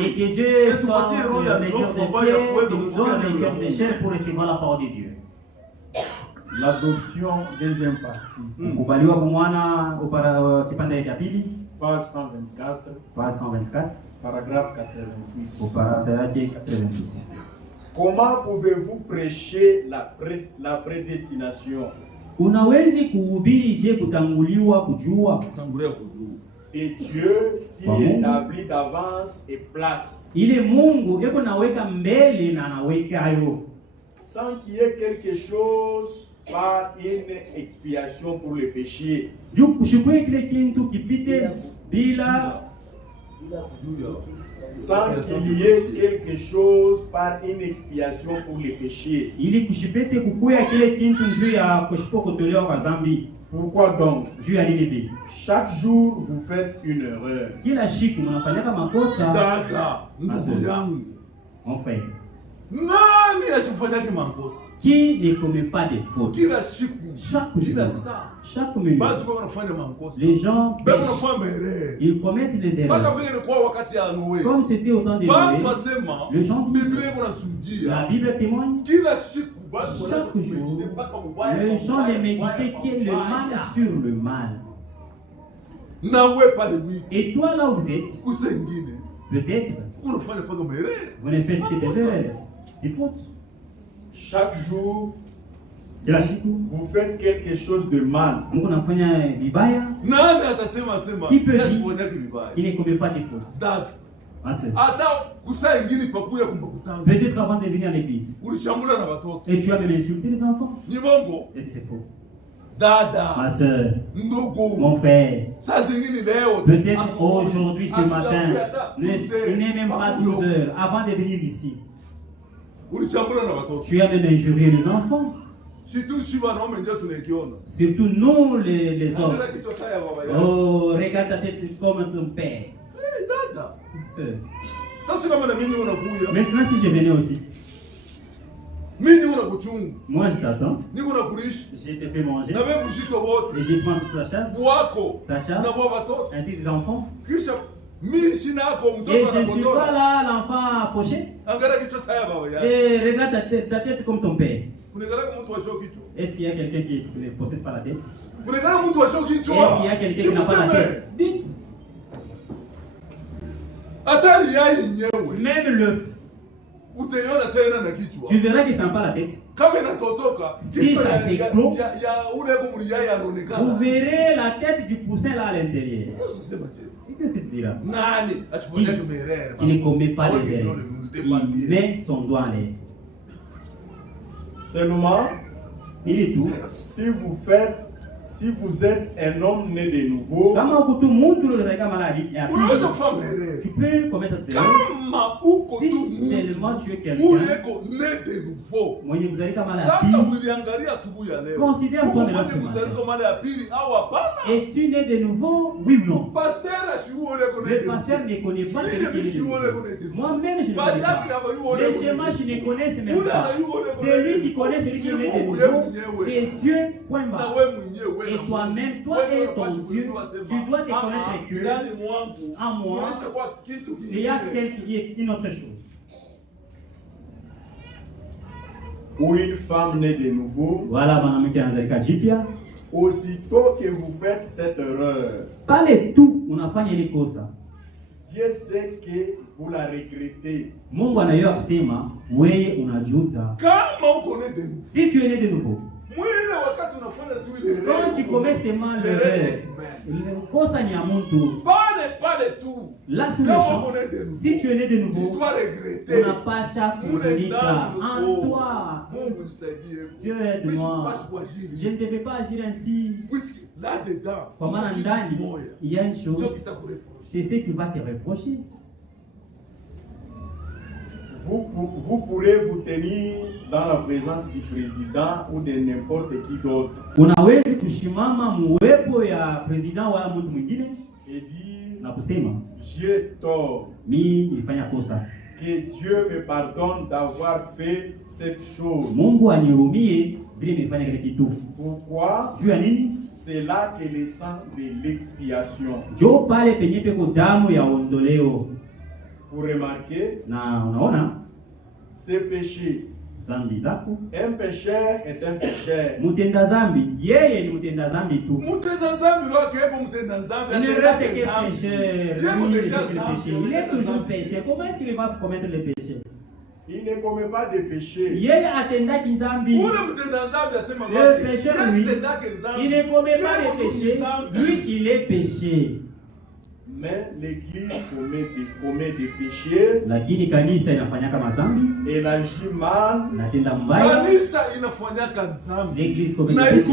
Et que Dieu sorte le cœur des pieds, qui nous donne le cœur des chair pour recevoir la parole de Dieu. L'adoption, deuxième partie. Kukubaliwa kwa mwana kipande cha pili. Page 124. Page 124. Paragraphe 88. Au paragraphe 88. Comment pouvez-vous prêcher la prédestination? Unawezi kuhubiri je kutanguliwa kujua? Et Dieu qui établit d'avance et place. Ile Mungu yeko naweka mbele na anaweka hayo. Sans qu'il y ait quelque chose par une expiation pour le péché. Juu kushukue kile kintu kipite bila sans qu'il y ait quelque chose par une expiation pour les péchés. Ili kushipete kukuya kile kintu juu ya kushipo kutolewa kwa dhambi. Pourquoi donc? Juu ya nini hivi? Chaque jour vous faites une erreur. Kila siku mnafanya makosa. Dada, ndugu yangu. Mon frère. Nani asifanyake makosa? Qui ne commet pas de fautes? Kila siku. Chaque jour. Chaque minute. Batu wanafanya makosa. Les gens pêchent. Ils commettent les erreurs. Baka vile ilikuwa wakati ya Noé. Comme c'était au temps de Noé. Les gens la Bible témoigne. Kila siku chaque jour, les gens les méditaient le mal sur le mal. Et toi là où vous êtes, peut-être, vous ne faites que des erreurs, des fautes. Chaque jour, vous faites quelque chose de mal. Qui peut dire qu'il ne commet pas de fautes? Peut-être avant de venir à l'église. Et tu as même insulté les enfants. Est-ce que c'est faux? Ma soeur, mon frère, peut-être aujourd'hui, ce matin, il n'est même pas 12 heures avant de venir ici. Tu as même injurié les enfants. Surtout nous les hommes. Oh, regarde ta tête comme ton père. Sœur. Maintenant si je venais aussi. Moi je t'attends. Je te fais manger. Et je prends toute ta charge. Ta charge. Ainsi des enfants. Et je ne suis pas là l'enfant fauché. Et regarde ta tête comme ton père. Est-ce qu'il y a quelqu'un qui ne possède pas la tête? Est-ce qu'il y a quelqu'un qui n'a pas la tête? Dites. Même l'œuf. Tu verras qu'il ne sent pas la tête. Si ça s'éclot, vous verrez la tête du poussin là à l'intérieur. Qu'est-ce que tu diras? Qui ne commet pas les erreurs. Il met son doigt en l'air. Seulement, il est tout. Si vous êtes un homme né de nouveau, tu peux commettre des erreurs. Si seulement tu es quelqu'un, considère ton erreur. Es-tu né de nouveau? Oui ou non? Le pasteur ne connaît pas celui qui est né de nouveau. Moi-même, je ne connais pas. Les schémas, je ne connais même pas. Celui qui connaît celui qui est né de nouveau, c'est Dieu, point barre. Et toi-même, toi et ton Dieu, tu dois te connaître que en moi, il y a une autre chose. Ou une femme née de nouveau, voilà, aussitôt que vous faites cette erreur, pale tu unafanya ile kosa, Dieu sait que vous la regrettez. Mungu anayua kusema wewe unajuta. Si tu es né de nouveau, quand tu commets seulement l'erreur, kosa ni ya mtu. Là, sur le champ, si tu es né de nouveau, tu n'as pas chaque en toi. Dieu aide-moi. Je ne devais pas agir ainsi. Comment il y a une chose, c'est ce qui va te reprocher. Vous pourrez vous tenir dans la présence du président ou de n'importe qui d'autre. Unaweza kushimama muwepo ya president wala mtu mwingine et dire na kusema j'ai tort. Mimi nilifanya kosa. Que Dieu me pardonne d'avoir fait cette chose. Mungu anirumie vile nimefanya kile kitu. Pourquoi? Juu ya nini? C'est là que le sang de l'expiation. Jo pale penye peko damu ya ondoleo. Vous remarquez? Na unaona? Ce péché. Zambi zako. Un pécheur est un pécheur. Mutenda zambi, yeye ni mutenda zambi tu. Mutenda zambi lo keko mutenda zambi. Il ne reste que pécheur. Il est toujours pécheur. Comment est-ce qu'il va commettre le péché? Il ne commet pas de péché. Yeye atenda kizambi. Le pécheur, lui, il ne commet pas de péché. Lui, il est péché. Mais l'église commet des péchés. Lakini kanisa inafanyaka mazambi. Elle agit mal. Natenda mbaya. Kanisa inafanyaka nzambi. L'église commet des péchés.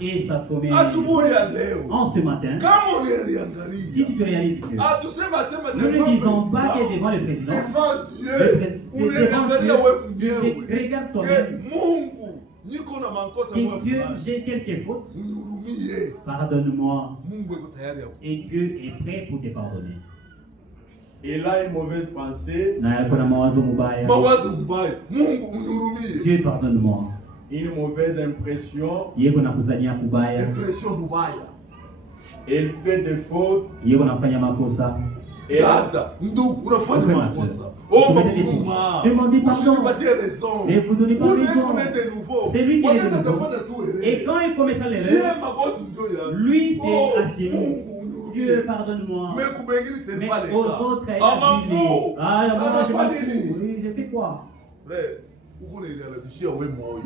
Et ça commet. Asubuhi ya leo. En ce matin. Kama uliangalia. Si tu te réalises que. Nous ne disons pas que devant le président. Devant Dieu. Regarde toi-même. Mungu. Que Dieu, j'ai quelques fautes. Pardonne-moi. Et Dieu est prêt pour te pardonner. Et là, une mauvaise pensée. Dieu, pardonne-moi. Une mauvaise impression. Elle fait des fautes. Dada, ndugu, unafanya makosa. Omba huruma. Usinipatie raison. Ne vous donnez pas raison. C'est lui qui est de nouveau. Et quand il commettra l'erreur, lui c'est à chez nous. Dieu, pardonne-moi. Mais aux autres, il a dit, moi je m'en fous. Oui, j'ai fait quoi?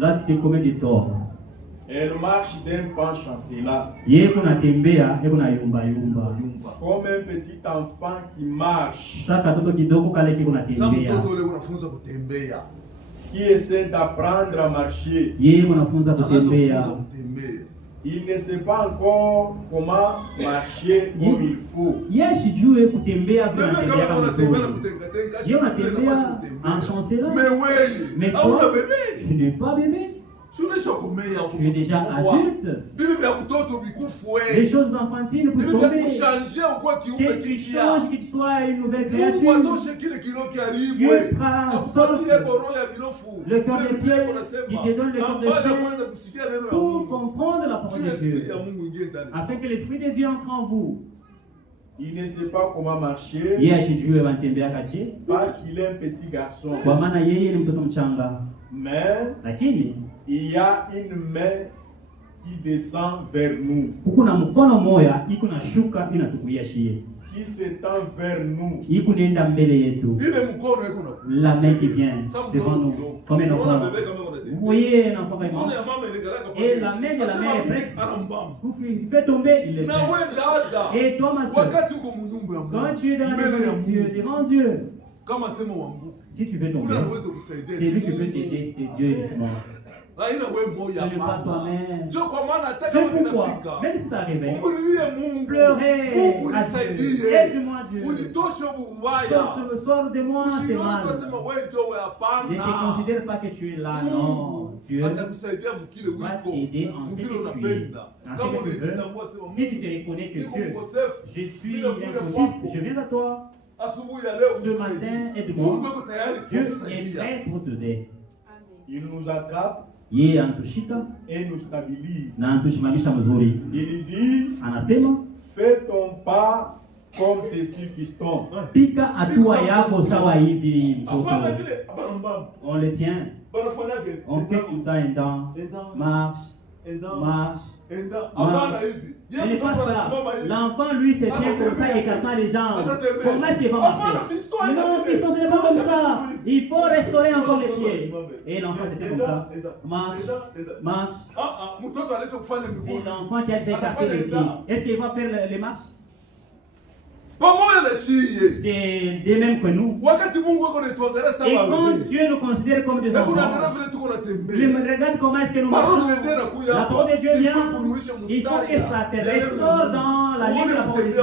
Là, tu te commets des torts. Elle marche d'un pas chancelant. Comme un petit enfant qui marche. Qui essaie d'apprendre à marcher. Il ne sait pas encore comment marcher comme il faut. Mais toi, tu n'es pas bébé. Tu es déjà adulte. Les choses enfantines pour tomber. Quelque chose qui soit une nouvelle créature. Dieu sort le cœur de Dieu qui te donne le cœur de chair pour comprendre la parole de Dieu. Afin que l'Esprit de Dieu entre en vous. Il ne sait pas comment marcher parce qu'il est un petit garçon. Mais il y a une main qui descend vers nous. Qui s'étend vers nous. La main qui vient devant nous. Comme un enfant. Vous voyez un enfant vraiment. Et la main de la mère est prête. Vous faites tomber, il est prêt. Et toi, ma soeur, quand tu es dans la maison de Dieu, devant Dieu, si tu veux tomber, c'est lui qui peut t'aider, c'est Dieu uniquement. Ce n'est pas toi-même. C'est pourquoi, même si ça réveille, pleurez à Dieu. Aide-moi Dieu. Sors de moi ces mal. Ne te considère pas que tu es là. Non. Dieu va t'aider en ce que tu es. En ce que tu veux. Si tu te reconnais que Dieu, je suis un je viens à toi. Ce matin, aide-moi. Dieu est prêt pour t'aider. Il nous attrape. Yeye anatushika et nous stabilise. Na anatusimamisha mzuri. Il dit, anasema, fais ton pas comme ceci, fiston. Pika hatua yako sawa hivi mtoto. On le tient. On fait comme ça un temps. Marche. Marche. Ce n'est pas ça. L'enfant, lui, se tient comme ça, écartant les jambes. Comment est-ce qu'il va marcher? Non, fiston, ce n'est pas comme ça. Il faut restaurer encore les pieds. Et l'enfant, se tient comme ça. Marche. Marche. C'est l'enfant qui a déjà écarté les pieds. Est-ce qu'il va faire les marches? C'est des mêmes que nous. Et quand Dieu nous considère comme des enfants, il me regarde comment est-ce que nous marchons. La parole de Dieu vient, il faut que ça te restaure dans la ligne de la parole de Dieu,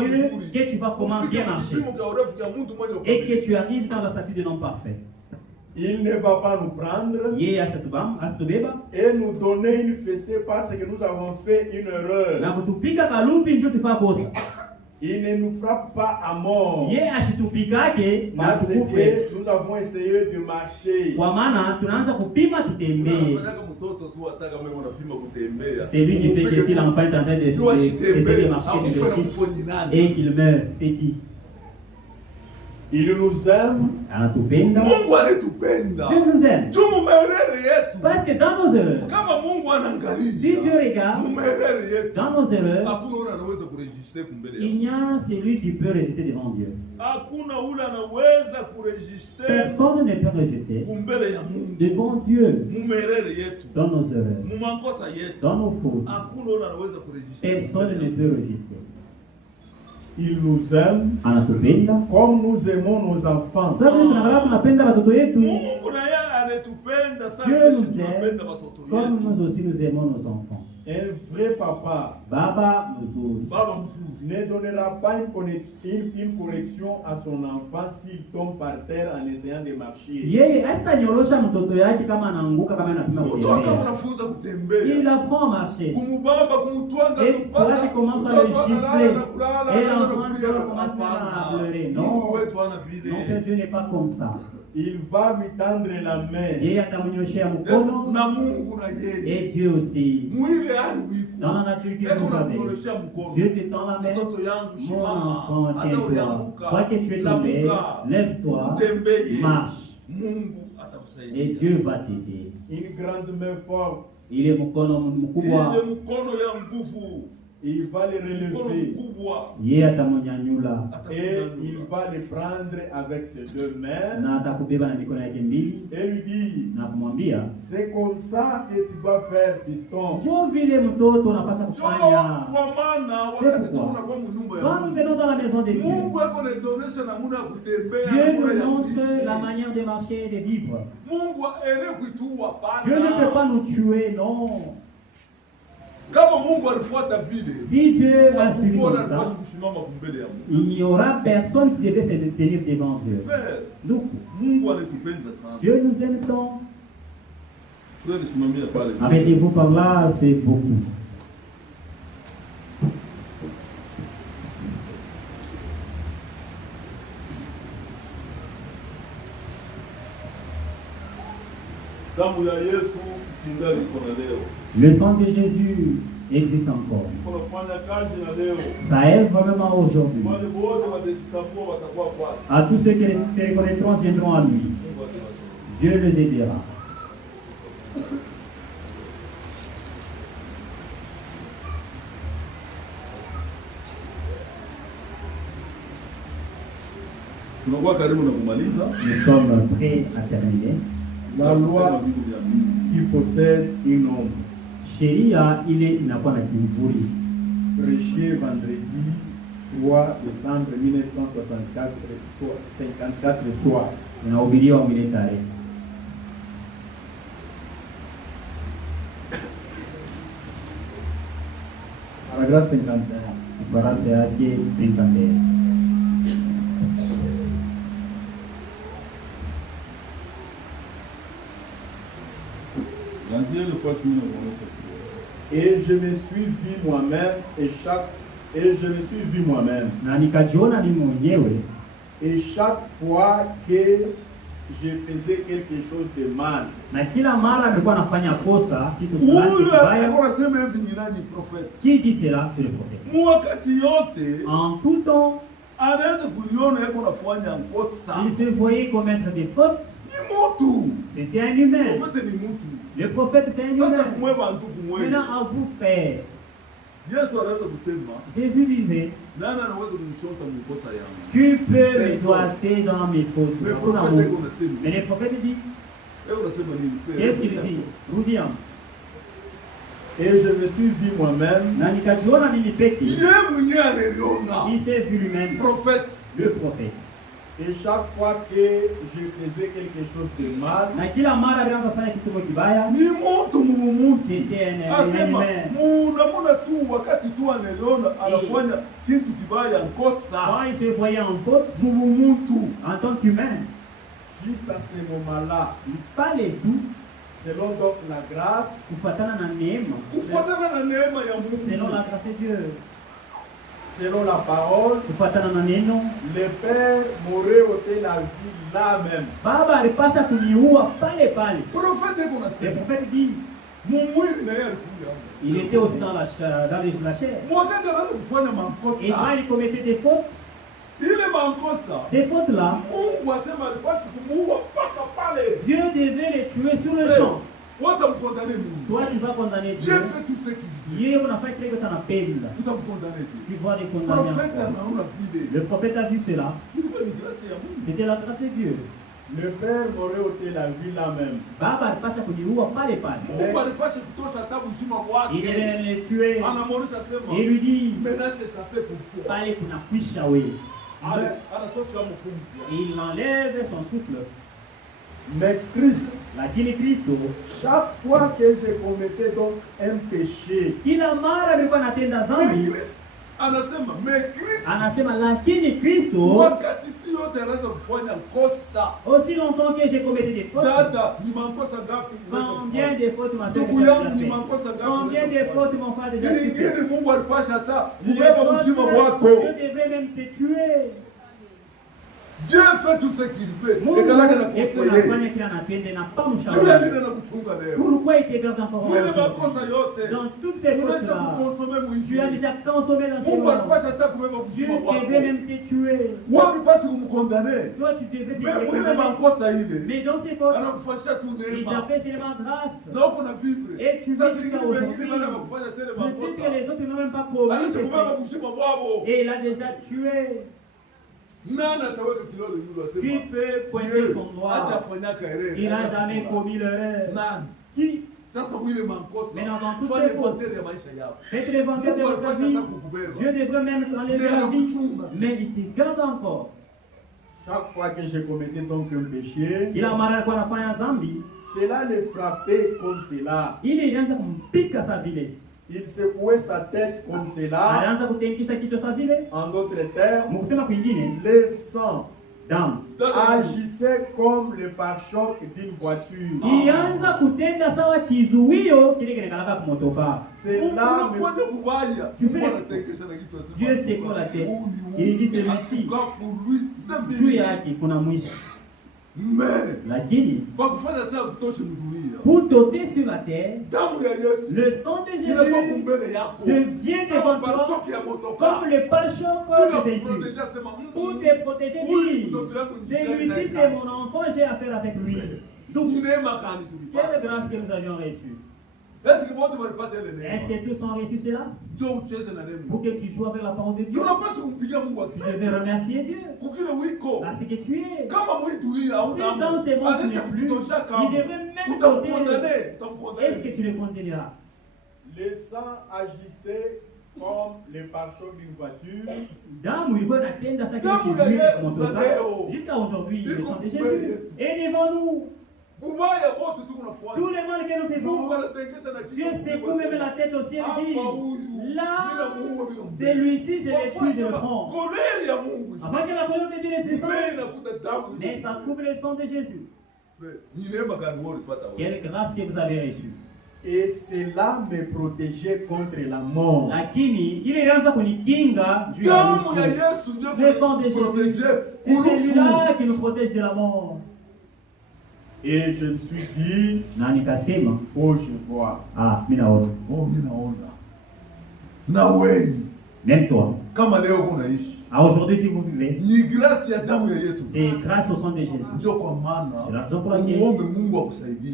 que tu vas comment bien marcher. Et que tu arrives dans la statue de l'homme parfait. Il ne va pas nous prendre et nous donner une fessée parce que nous avons fait une erreur. Il ne nous frappe pas à mort parce que nous avons essayé de marcher. C'est lui qui fait que si l'enfant est en train d'essayer de marcher et qu'il meurt, c'est qui? Il nous aime. Dieu nous aime. Parce que dans nos erreurs, si Dieu regarde dans nos erreurs, il y a celui qui peut résister devant Dieu. Personne ne peut résister devant Dieu dans nos erreurs, dans nos fautes. Personne ne peut résister. Il nous aime comme nous aimons nos enfants. Dieu nous aime comme nous aussi nous aimons nos enfants. Un vrai papa ne donnera pas une correction à son enfant s'il tombe par terre en essayant de marcher. Il apprend à marcher. Et toi tu commences à le gifler. Et l'enfant commence à pleurer. Non, Dieu n'est pas comme ça. Il va lui tendre la main. Et Dieu aussi. Dans la nature que vous avez, Dieu te tend la main. Mon enfant, tiens-toi. Toi que tu es tombé, lève-toi, marche. Et Dieu va t'aider. Une grande main forte. Il est mkubwa. Il va les relever. Et il va les prendre avec ses deux mains. Et lui dire, c'est comme ça que tu vas faire, fiston. C'est pourquoi, quand nous venons dans la maison de Dieu, Dieu nous montre la manière de marcher et de vivre. Dieu ne peut pas nous tuer, non. Si Dieu a suivi ça, il n'y aura personne qui devait se tenir devant Dieu. Donc, Dieu nous aime tant. Arrêtez-vous par là, c'est beaucoup. Le sang de Jésus existe encore. Ça est vraiment aujourd'hui. À tous ceux qui se reconnaîtront viendront à lui. Dieu les aidera. Nous sommes prêts à terminer. La loi qui possède une ombre. Sheria ile inakuwa na kimvuli. Prêché vendredi 3 décembre 1964 soir. Inahubiriwa mwile tarehe. Paragraphe 51. Ukurasa yake 51. Et je me suis vu moi-même et je me suis vu moi-même. Et chaque fois que je faisais quelque chose de mal. Qui dit cela? C'est le prophète. En tout temps, il se voyait commettre des fautes. C'était un humain. Le prophète, c'est un humain. Maintenant, à vous faire. Jésus disait, tu peux me doiter dans mes fautes. Mais le prophète dit, qu'est-ce qu'il dit? Rudiam. Et je me suis vu moi-même. Il s'est vu lui-même. Prophète. Le prophète. Et chaque fois que je faisais quelque chose de mal, c'était un quand il se voyait en faute, en tant qu'humain, juste à ce moment-là, pas les doux, selon donc la grâce, selon la grâce de Dieu, selon la parole, le Père m'aurait ôté la vie là même. Le prophète dit, il était aussi dans la chair. Et quand il commettait des fautes, ces fautes-là, Dieu devait les tuer sur le champ. Toi, tu vas condamner Dieu. Dieu fait tout ce qu'il veut. Tu vas les condamner. Le prophète a vu cela. C'était la grâce de Dieu. Le Père m'aurait ôté la vie là même. Il devait les tuer. Il lui dit, il enlève son souffle. Mais Christ, chaque fois que je commettais donc un péché, anasema lakini Kristo aussi longtemps que j'ai commetté des fautes. Combien de fautes ma sœur déjà fait? Combien de fautes mon frère déjà fait? Dieu devrait même te tuer. Dieu fait tout ce qu'il veut. Pourquoi il te garde encore dans toutes ces fautes-là? Tu as déjà consommé dans ce monde. Dieu devait même te tuer. Toi, tu devais te condamner. Mais dans ces fautes, il t'a fait seulement grâce. Et tu vis jusqu'à aujourd'hui. Peut-être que les autres n'ont même pas commis ces faits. Et il a déjà tué. Qui peut pointer son doigt? Il n'a jamais commis l'erreur. Qui? Maintenant, dans toutes ces fautes, faites l'inventaire de votre vie. Dieu devrait même enlever la vie, mais il te garde encore. Chaque fois que je commettais donc un péché, cela le frappait comme cela. Il secouait sa tête comme cela. En d'autres termes, le sang agissait comme le pare-choc d'une voiture. Dieu secoue la tête. Il dit celui-ci. Lakini, pour t'ôter sur la terre, le sang de Jésus devient devant toi comme le pare-choc de véhicule. Pour te protéger, dis, celui-ci c'est mon enfant, j'ai affaire avec lui. Donc, quelle grâce que nous avions reçue. Est-ce que tous ont reçu cela? Pour que tu joues avec la parole de Dieu. Tu devais remercier Dieu. Parce que tu es. Si dans ces mondes tu n'es plus, il devrait même te condamner. Est-ce que tu le continueras? Le sang agissait comme le pare-choc d'une voiture. Jusqu'à aujourd'hui, le sang de Jésus est devant nous. Tout le mal que nous faisons, Dieu secoue même la tête au ciel et dit, là, celui-ci, je l'ai su, je le prends. Avant que la colère de Dieu ne descende, mais ça couvre le sang de Jésus. Quelle grâce que vous avez reçue. Et cela me protégeait contre la mort. Lakini, il est dans kunikinga du le sang de Jésus. C'est celui-là qui nous protège de la mort. Et je me suis dit, oh je vois. Ah, minaona. Oh, minaona. Na wewe. Même toi. Kama leo unaishi. Aujourd'hui, si vous vivez, c'est grâce au sang de Jésus. C'est la raison pour laquelle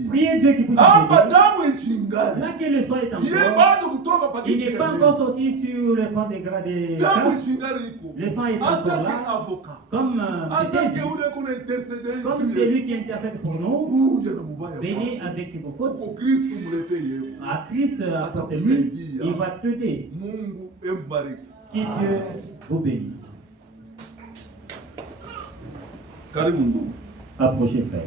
priez Dieu qui puisse vous aider. Là que le sang est encore, il n'est pas encore sorti sur le plan dégradé. Le sang est encore là, comme celui qui intercède pour nous. Venez avec vos fautes. À Christ, apportez-lui, il va t'aider. Que Dieu vous bénisse. Approchez, frère.